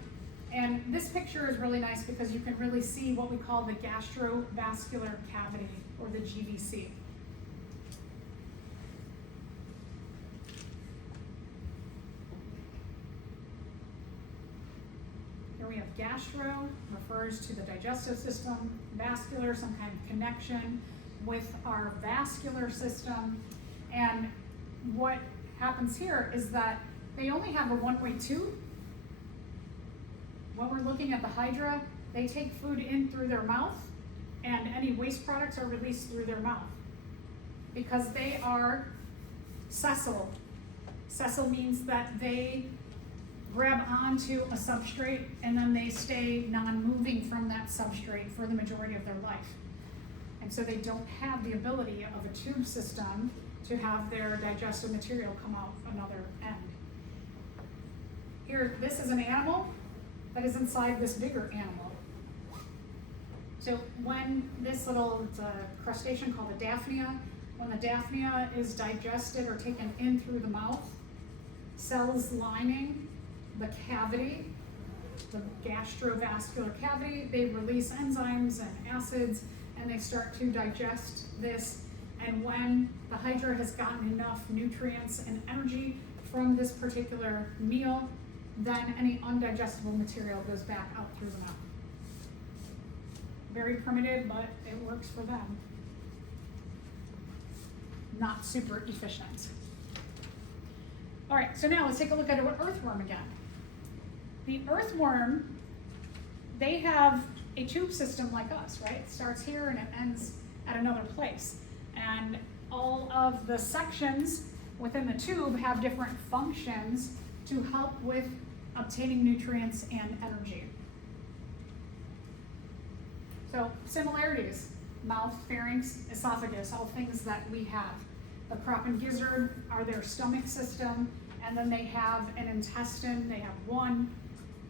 and this picture is really nice because you can really see what we call the gastrovascular cavity, or the GVC. Here we have gastro, refers to the digestive system, vascular, some kind of connection with our vascular system, and what happens here is that they only have a one-way tube. When we're looking at the hydra, they take food in through their mouth, and any waste products are released through their mouth because they are sessile. Sessile means that they grab onto a substrate and then they stay non-moving from that substrate for the majority of their life. And so they don't have the ability of a tube system to have their digestive material come out another end. Here, this is an animal that is inside this bigger animal. So when this little, it's a crustacean called a daphnia, when the daphnia is digested or taken in through the mouth, cells lining the cavity, the gastrovascular cavity, they release enzymes and acids, and they start to digest this, And when the hydra has gotten enough nutrients and energy from this particular meal, then any undigestible material goes back out through the mouth. Very primitive, but it works for them. Not super efficient. All right, so now let's take a look at an earthworm again. The earthworm, they have a tube system like us, right? It starts here and it ends at another place. And all of the sections within the tube have different functions to help with obtaining nutrients and energy. So similarities, mouth, pharynx, esophagus, all things that we have. The crop and gizzard are their stomach system, and then they have an intestine, they have one,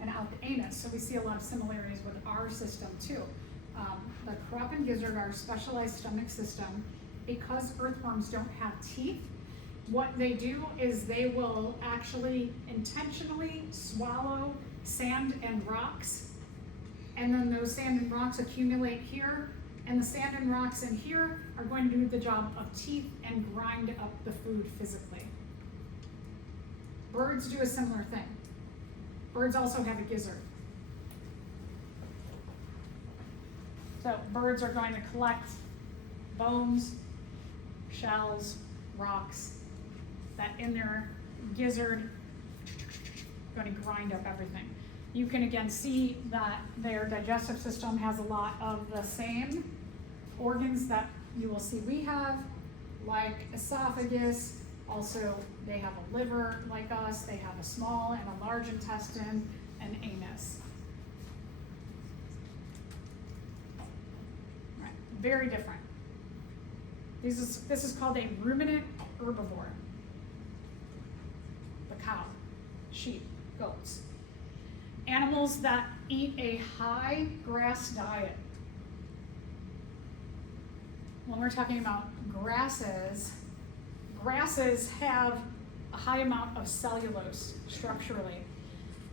and out the anus. So we see a lot of similarities with our system too. The crop and gizzard are a specialized stomach system. Because earthworms don't have teeth, what they do is they will actually intentionally swallow sand and rocks, and then those sand and rocks accumulate here, and the sand and rocks in here are going to do the job of teeth and grind up the food physically. Birds do a similar thing. Birds also have a gizzard. So birds are going to collect bones, shells, rocks, that in their gizzard going to grind up everything. You can again see that their digestive system has a lot of the same organs that you will see we have, like esophagus. Also, they have a liver like us. They have a small and a large intestine and anus. Right. Very different. This is called a ruminant herbivore. The cow, sheep, goats. Animals that eat a high grass diet. When we're talking about grasses have a high amount of cellulose structurally.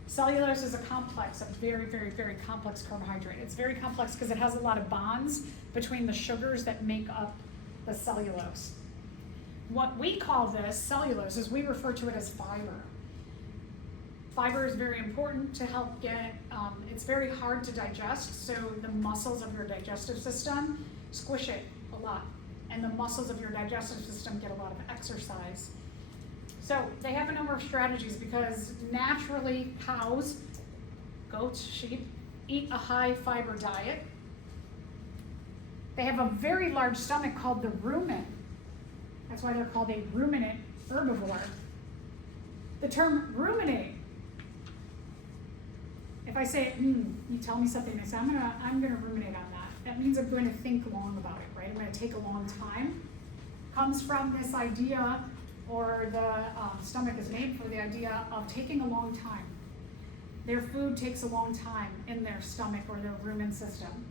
Cellulose is a complex, a very, very, very complex carbohydrate. It's very complex because it has a lot of bonds between the sugars that make up the cellulose. What we call this cellulose is we refer to it as fiber. Fiber is very important to help get, it's very hard to digest, so the muscles of your digestive system squish it a lot, and the muscles of your digestive system get a lot of exercise. So they have a number of strategies because naturally cows, goats, sheep, eat a high fiber diet. They have a very large stomach called the rumen. That's why they're called a ruminant herbivore. The term ruminate, if I say, you tell me something, I say, I'm gonna ruminate on that. That means I'm going to think long about it, right? I'm gonna take a long time. Comes from this idea, or the stomach is made for the idea of taking a long time. Their food takes a long time in their stomach or their rumen system.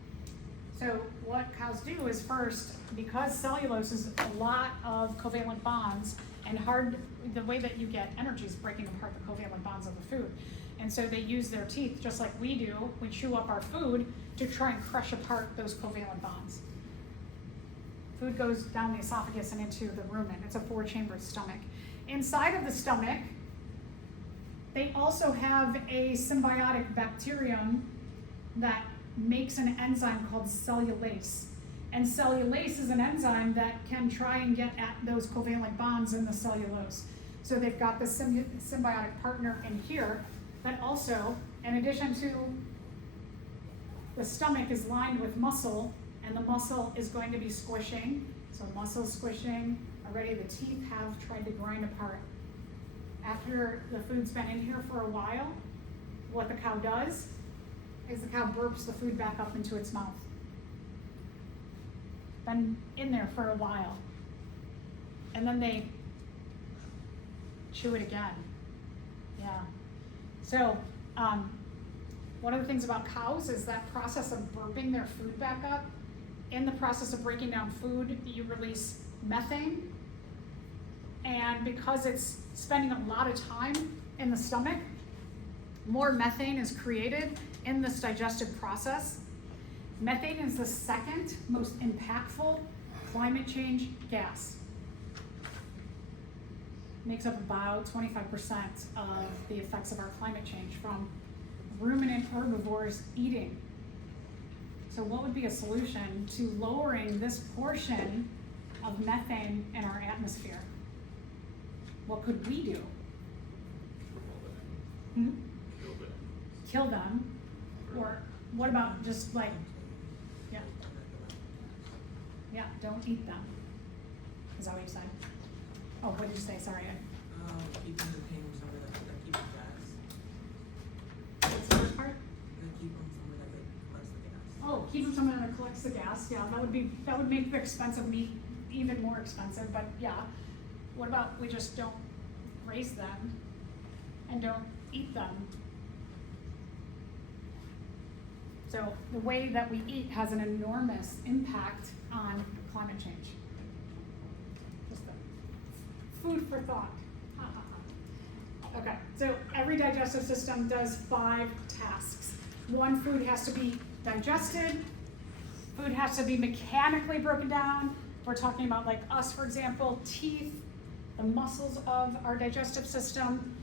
So what cows do is first, because cellulose is a lot of covalent bonds and the way that you get energy is breaking apart the covalent bonds of the food. And so they use their teeth, just like we do. We chew up our food to try and crush apart those covalent bonds. Food goes down the esophagus and into the rumen. It's a 4-chambered stomach. Inside of the stomach, they also have a symbiotic bacterium that makes an enzyme called cellulase. And cellulase is an enzyme that can try and get at those covalent bonds in the cellulose. So they've got the symbiotic partner in here, but also, in addition to the stomach is lined with muscle, and the muscle is going to be squishing. So muscle squishing, already the teeth have tried to grind apart. After the food's been in here for a while, what the cow does is the cow burps the food back up into its mouth. Been in there for a while. And then they chew it again. Yeah. So, one of the things about cows is that process of burping their food back up. In the process of breaking down food, you release methane. And because it's spending a lot of time in the stomach, more methane is created in this digestive process. Methane is the second most impactful Climate change, gas. Makes up about 25% of the effects of our climate change from ruminant herbivores eating. So what would be a solution to lowering this portion of methane in our atmosphere? What could we do? Hmm? Kill them? Or what about just like, yeah, don't eat them. Is that what you said? Oh, what did you say? Sorry. Keep them contained somewhere that keep the gas. What's the first part? Keep them somewhere that collects the gas. Oh, keep them somewhere that collects the gas. Yeah, that would make the expensive meat even more expensive. But yeah, what about we just don't raise them and don't eat them? So the way that we eat has an enormous impact on climate change. Just food for thought. Okay, so every digestive system does 5 tasks. 1, food has to be digested. Food has to be mechanically broken down. We're talking about like us, for example, teeth, the muscles of our digestive system.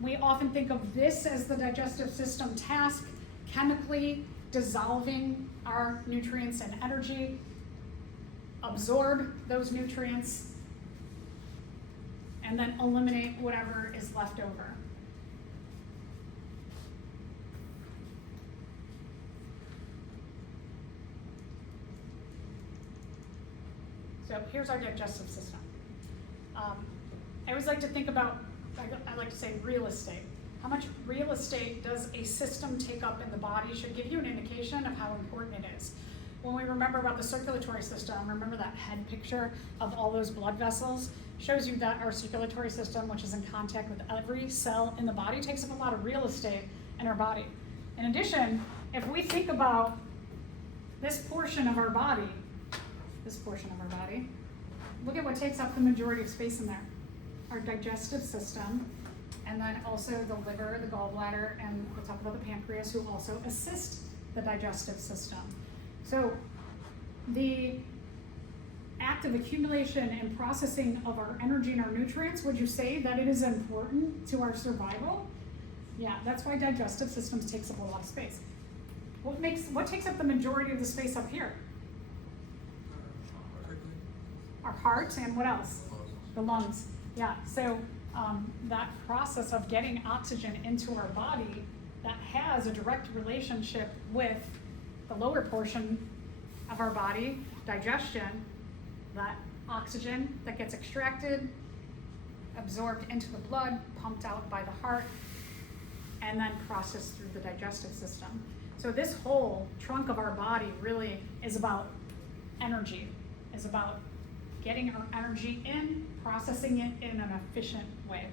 We often think of this as the digestive system task, chemically dissolving our nutrients and energy, absorb those nutrients, and then eliminate whatever is left over. So here's our digestive system. I always like to think about, I like to say real estate. How much real estate does a system take up in the body should give you an indication of how important it is. When we remember about the circulatory system, remember that head picture of all those blood vessels? Shows you that our circulatory system, which is in contact with every cell in the body, takes up a lot of real estate in our body. In addition, if we think about this portion of our body, look at what takes up the majority of space in there. Our digestive system, and then also the liver, the gallbladder, and we'll talk about the pancreas, who also assist the digestive system. So the act of accumulation and processing of our energy and our nutrients, would you say that it is important to our survival? Yeah, that's why digestive systems takes up a lot of space. What takes up the majority of the space up here? Our heart, and what else? The lungs. Yeah, so that process of getting oxygen into our body, that has a direct relationship with the lower portion of our body, digestion, that oxygen that gets extracted, absorbed into the blood, pumped out by the heart, and then processed through the digestive system. So this whole trunk of our body really is about energy, is about getting our energy in, processing it in an efficient way.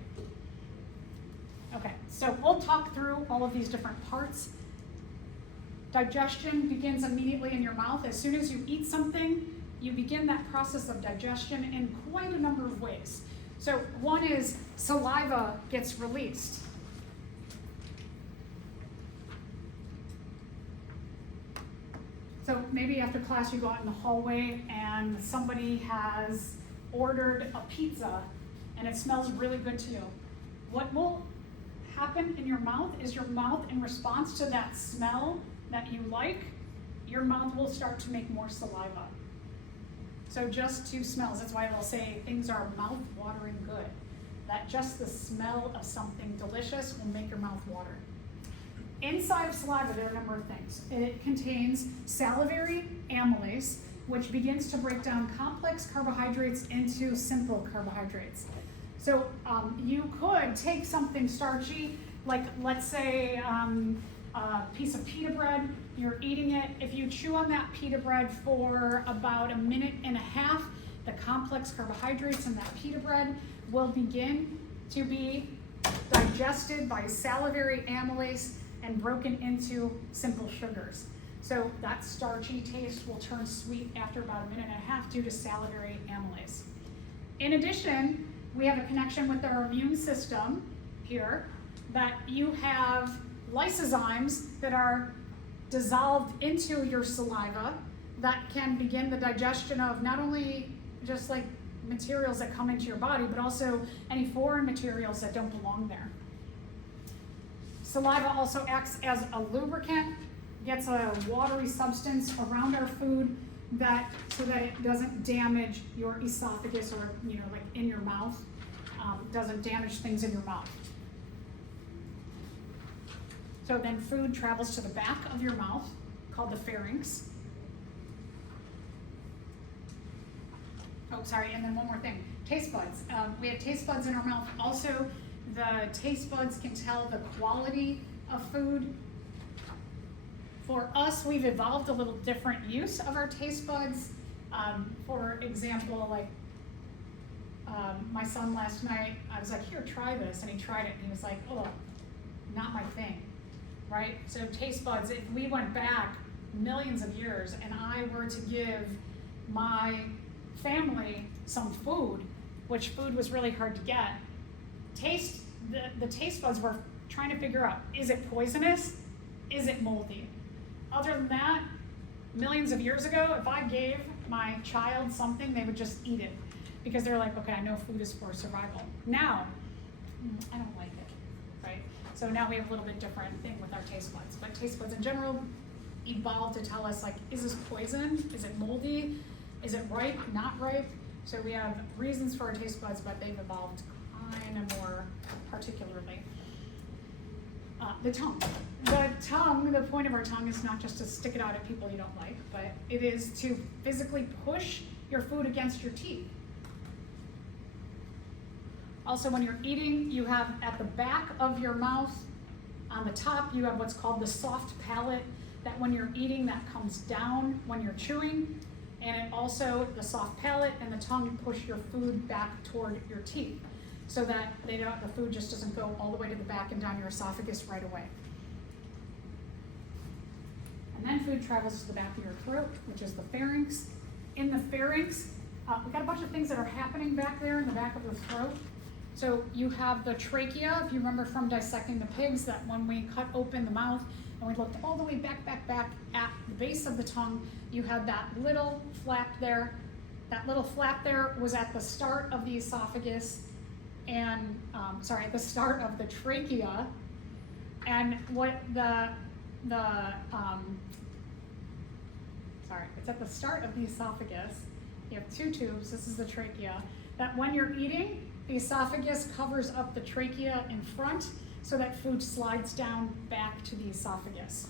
Okay, so we'll talk through all of these different parts. Digestion begins immediately in your mouth. As soon as you eat something, you begin that process of digestion in quite a number of ways. So one is saliva gets released. So maybe after class you go out in the hallway and somebody has ordered a pizza and it smells really good to you. What will happen in your mouth is your mouth, in response to that smell that you like, your mouth will start to make more saliva. So just 2 smells, that's why they'll say things are mouth-watering good. That just the smell of something delicious will make your mouth water. Inside of saliva, there are a number of things. It contains salivary amylase, which begins to break down complex carbohydrates into simple carbohydrates. So you could take something starchy, like let's say a piece of pita bread, you're eating it. If you chew on that pita bread for about 1.5 minutes, the complex carbohydrates in that pita bread will begin to be digested by salivary amylase and broken into simple sugars. So that starchy taste will turn sweet after about 1.5 minutes due to salivary amylase. In addition, we have a connection with our immune system here, that you have lysozymes that are dissolved into your saliva, that can begin the digestion of not only just like materials that come into your body, but also any foreign materials that don't belong there. Saliva also acts as a lubricant, gets a watery substance around our food so that it doesn't damage your esophagus or, like in your mouth, doesn't damage things in your mouth. So then food travels to the back of your mouth, called the pharynx. Oh, sorry, and then one more thing, taste buds. We have taste buds in our mouth. Also, the taste buds can tell the quality of food. For us, we've evolved a little different use of our taste buds. For example, like my son last night, I was like, here, try this, and he tried it, and he was like, oh, not my thing, right? So taste buds, if we went back millions of years and I were to give my family some food, which food was really hard to get, the taste buds were trying to figure out, is it poisonous? Is it moldy? Other than that, millions of years ago, if I gave my child something, they would just eat it because they're like, okay, I know food is for survival. Now, I don't like it, right? So now we have a little bit different thing with our taste buds. But taste buds in general evolved to tell us, like, is this poison? Is it moldy? Is it ripe? Not ripe? So we have reasons for our taste buds, but they've evolved kind of more particularly. The tongue. The point of our tongue is not just to stick it out at people you don't like, but it is to physically push your food against your teeth. Also, when you're eating, you have at the back of your mouth, on the top, you have what's called the soft palate, that when you're eating, that comes down when you're chewing. And it also, the soft palate and the tongue push your food back toward your teeth so that the food just doesn't go all the way to the back and down your esophagus right away. And then food travels to the back of your throat, which is the pharynx. In the pharynx, we've got a bunch of things that are happening back there in the back of the throat. So you have the trachea, if you remember from dissecting the pigs, that when we cut open the mouth and we looked all the way back at the base of the tongue, you had that little flap there. That little flap there was at the start of the esophagus and, at the start of the trachea. And what it's at the start of the esophagus. You have two tubes, this is the trachea, that when you're eating, the esophagus covers up the trachea in front so that food slides down back to the esophagus.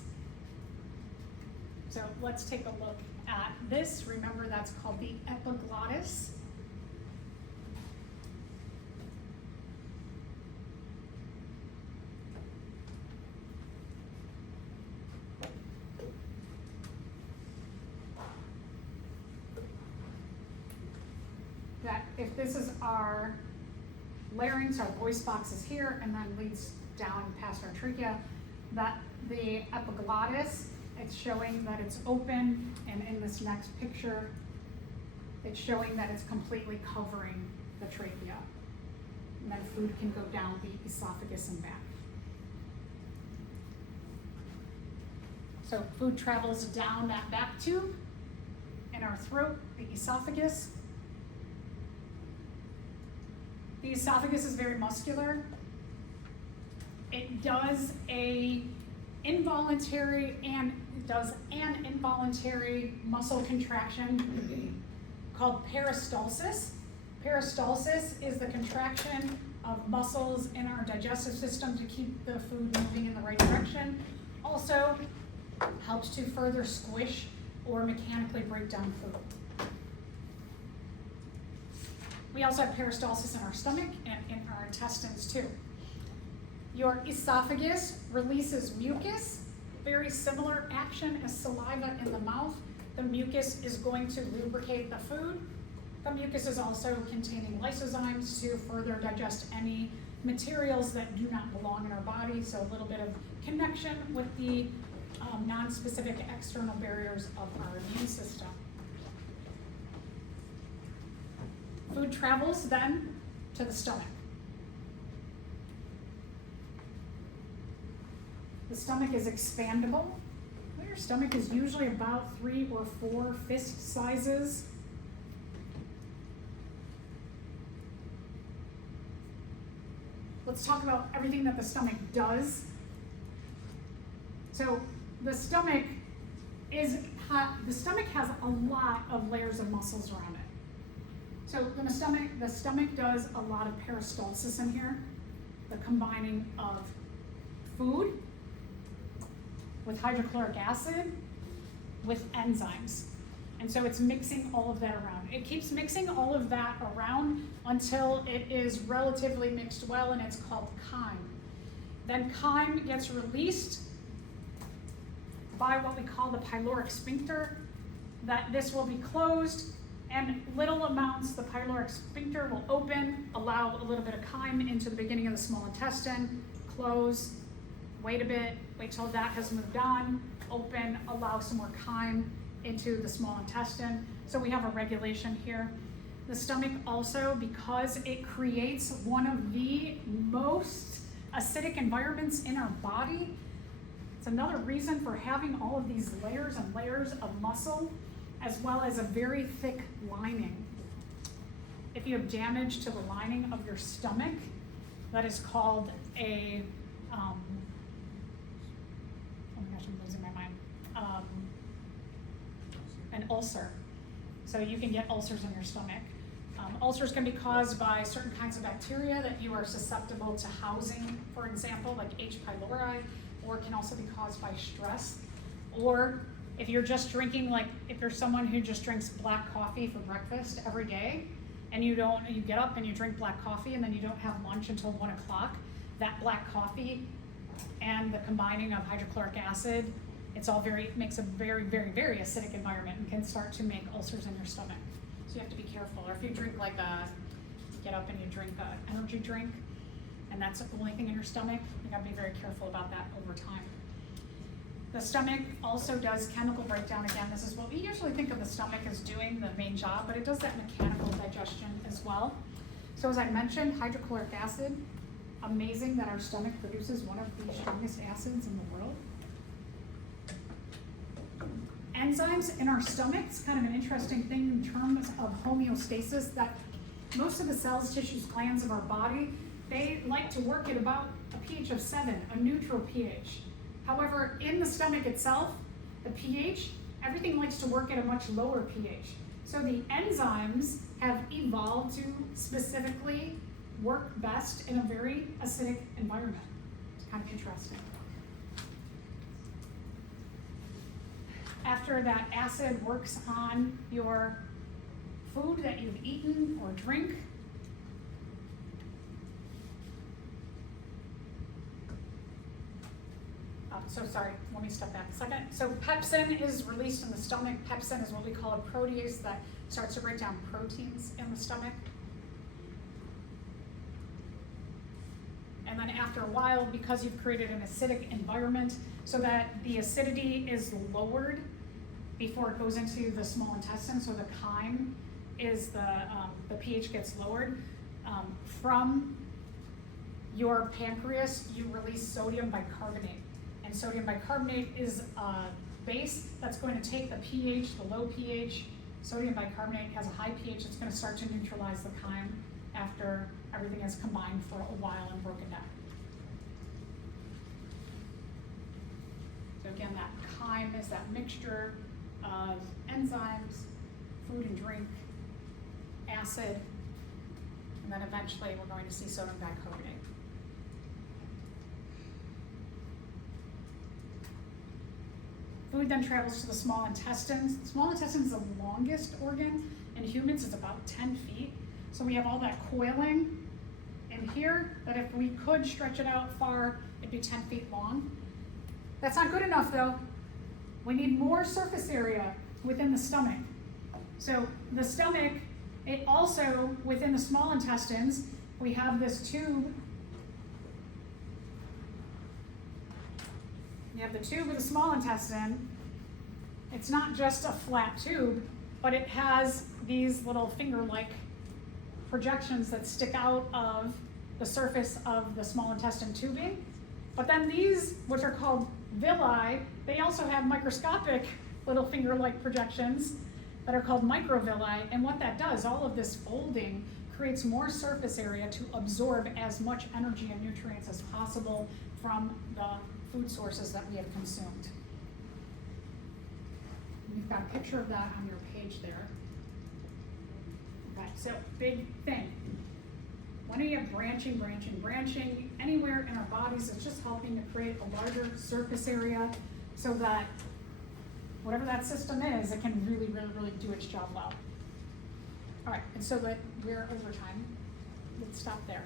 So let's take a look at this. Remember, that's called the epiglottis. That if this is our larynx, our voice box is here and then leads down past our trachea, that the epiglottis, it's showing that it's open, and in this next picture, it's showing that it's completely covering the trachea. And then food can go down the esophagus and back. So food travels down that back tube in our throat, the esophagus. The esophagus is very muscular. It does an involuntary muscle contraction called peristalsis. Peristalsis is the contraction of muscles in our digestive system to keep the food moving in the right direction. Also helps to further squish or mechanically break down food. We also have peristalsis in our stomach and in our intestines too. Your esophagus releases mucus, very similar action as saliva in the mouth. The mucus is going to lubricate the food. The mucus is also containing lysozymes to further digest any materials that do not belong in our body, so a little bit of connection with the non-specific external barriers of our immune system. Food travels then to the stomach. The stomach is expandable. Where's stomach is usually about 3 or 4 fist sizes. Let's talk about everything that the stomach does. So the stomach has a lot of layers of muscles around it. So the stomach does a lot of peristalsis in here, the combining of food with hydrochloric acid with enzymes. And so it's mixing all of that around. It keeps mixing all of that around until it is relatively mixed well, and it's called chyme. Then chyme gets released by what we call the pyloric sphincter, that this will be closed, and little amounts, the pyloric sphincter will open, allow a little bit of chyme into the beginning of the small intestine, close, wait a bit, wait till that has moved on, open, allow some more chyme into the small intestine. So we have a regulation here. The stomach also, because it creates one of the most acidic environments in our body, it's another reason for having all of these layers and layers of muscle, as well as a very thick lining. If you have damage to the lining of your stomach, that is called a, oh my gosh, I'm losing my mind, an ulcer. So you can get ulcers in your stomach. Ulcers can be caused by certain kinds of bacteria that you are susceptible to housing, for example, like H. pylori, or it can also be caused by stress. Or if you're just drinking, like if you're someone who just drinks black coffee for breakfast every day, and you get up and you drink black coffee and then you don't have lunch until 1 o'clock, that black coffee and the combining of hydrochloric acid, makes a very, very, very acidic environment and can start to make ulcers in your stomach. So you have to be careful. Or if you drink get up and you drink an energy drink, and that's the only thing in your stomach, you gotta be very careful about that over time. The stomach also does chemical breakdown. Again, this is what we usually think of the stomach as doing, the main job, but it does that mechanical digestion as well. So as I mentioned, hydrochloric acid, amazing that our stomach produces one of the strongest acids in the world. Enzymes in our stomach, it's kind of an interesting thing in terms of homeostasis, that most of the cells, tissues, glands of our body, they like to work at about a pH of 7, a neutral pH. However, in the stomach itself, the pH, everything likes to work at a much lower pH. So the enzymes have evolved to specifically work best in a very acidic environment. It's kind of interesting. After that acid works on your food that you've eaten or drink, let me step back a second. So pepsin is released in the stomach. Pepsin is what we call a protease that starts to break down proteins in the stomach. And then after a while, because you've created an acidic environment so that the acidity is lowered before it goes into the small intestine, so the chyme is the pH gets lowered. From your pancreas, you release sodium bicarbonate. And sodium bicarbonate is a base that's going to take the pH, the low pH. Sodium bicarbonate has a high pH. It's going to start to neutralize the chyme after everything is combined for a while and broken down. So again, that chyme is that mixture of enzymes, food and drink, acid, and then eventually we're going to see sodium bicarbonate. Food then travels to the small intestines. The small intestine is the longest organ. In humans, it's about 10 feet. So we have all that coiling in here that if we could stretch it out far, it'd be 10 feet long. That's not good enough though. We need more surface area within the stomach. So the stomach, it also, within the small intestines, we have this tube. You have the tube of the small intestine. It's not just a flat tube, but it has these little finger-like projections that stick out of the surface of the small intestine tubing. But then these, which are called villi, they also have microscopic little finger-like projections that are called microvilli, and what that does, all of this folding creates more surface area to absorb as much energy and nutrients as possible from the food sources that we have consumed. You've got a picture of that on your page there. Okay, so big thing. When you have branching anywhere in our bodies, it's just helping to create a larger surface area so that whatever that system is, it can really do its job well. All right, and so that we're over time. Let's stop there.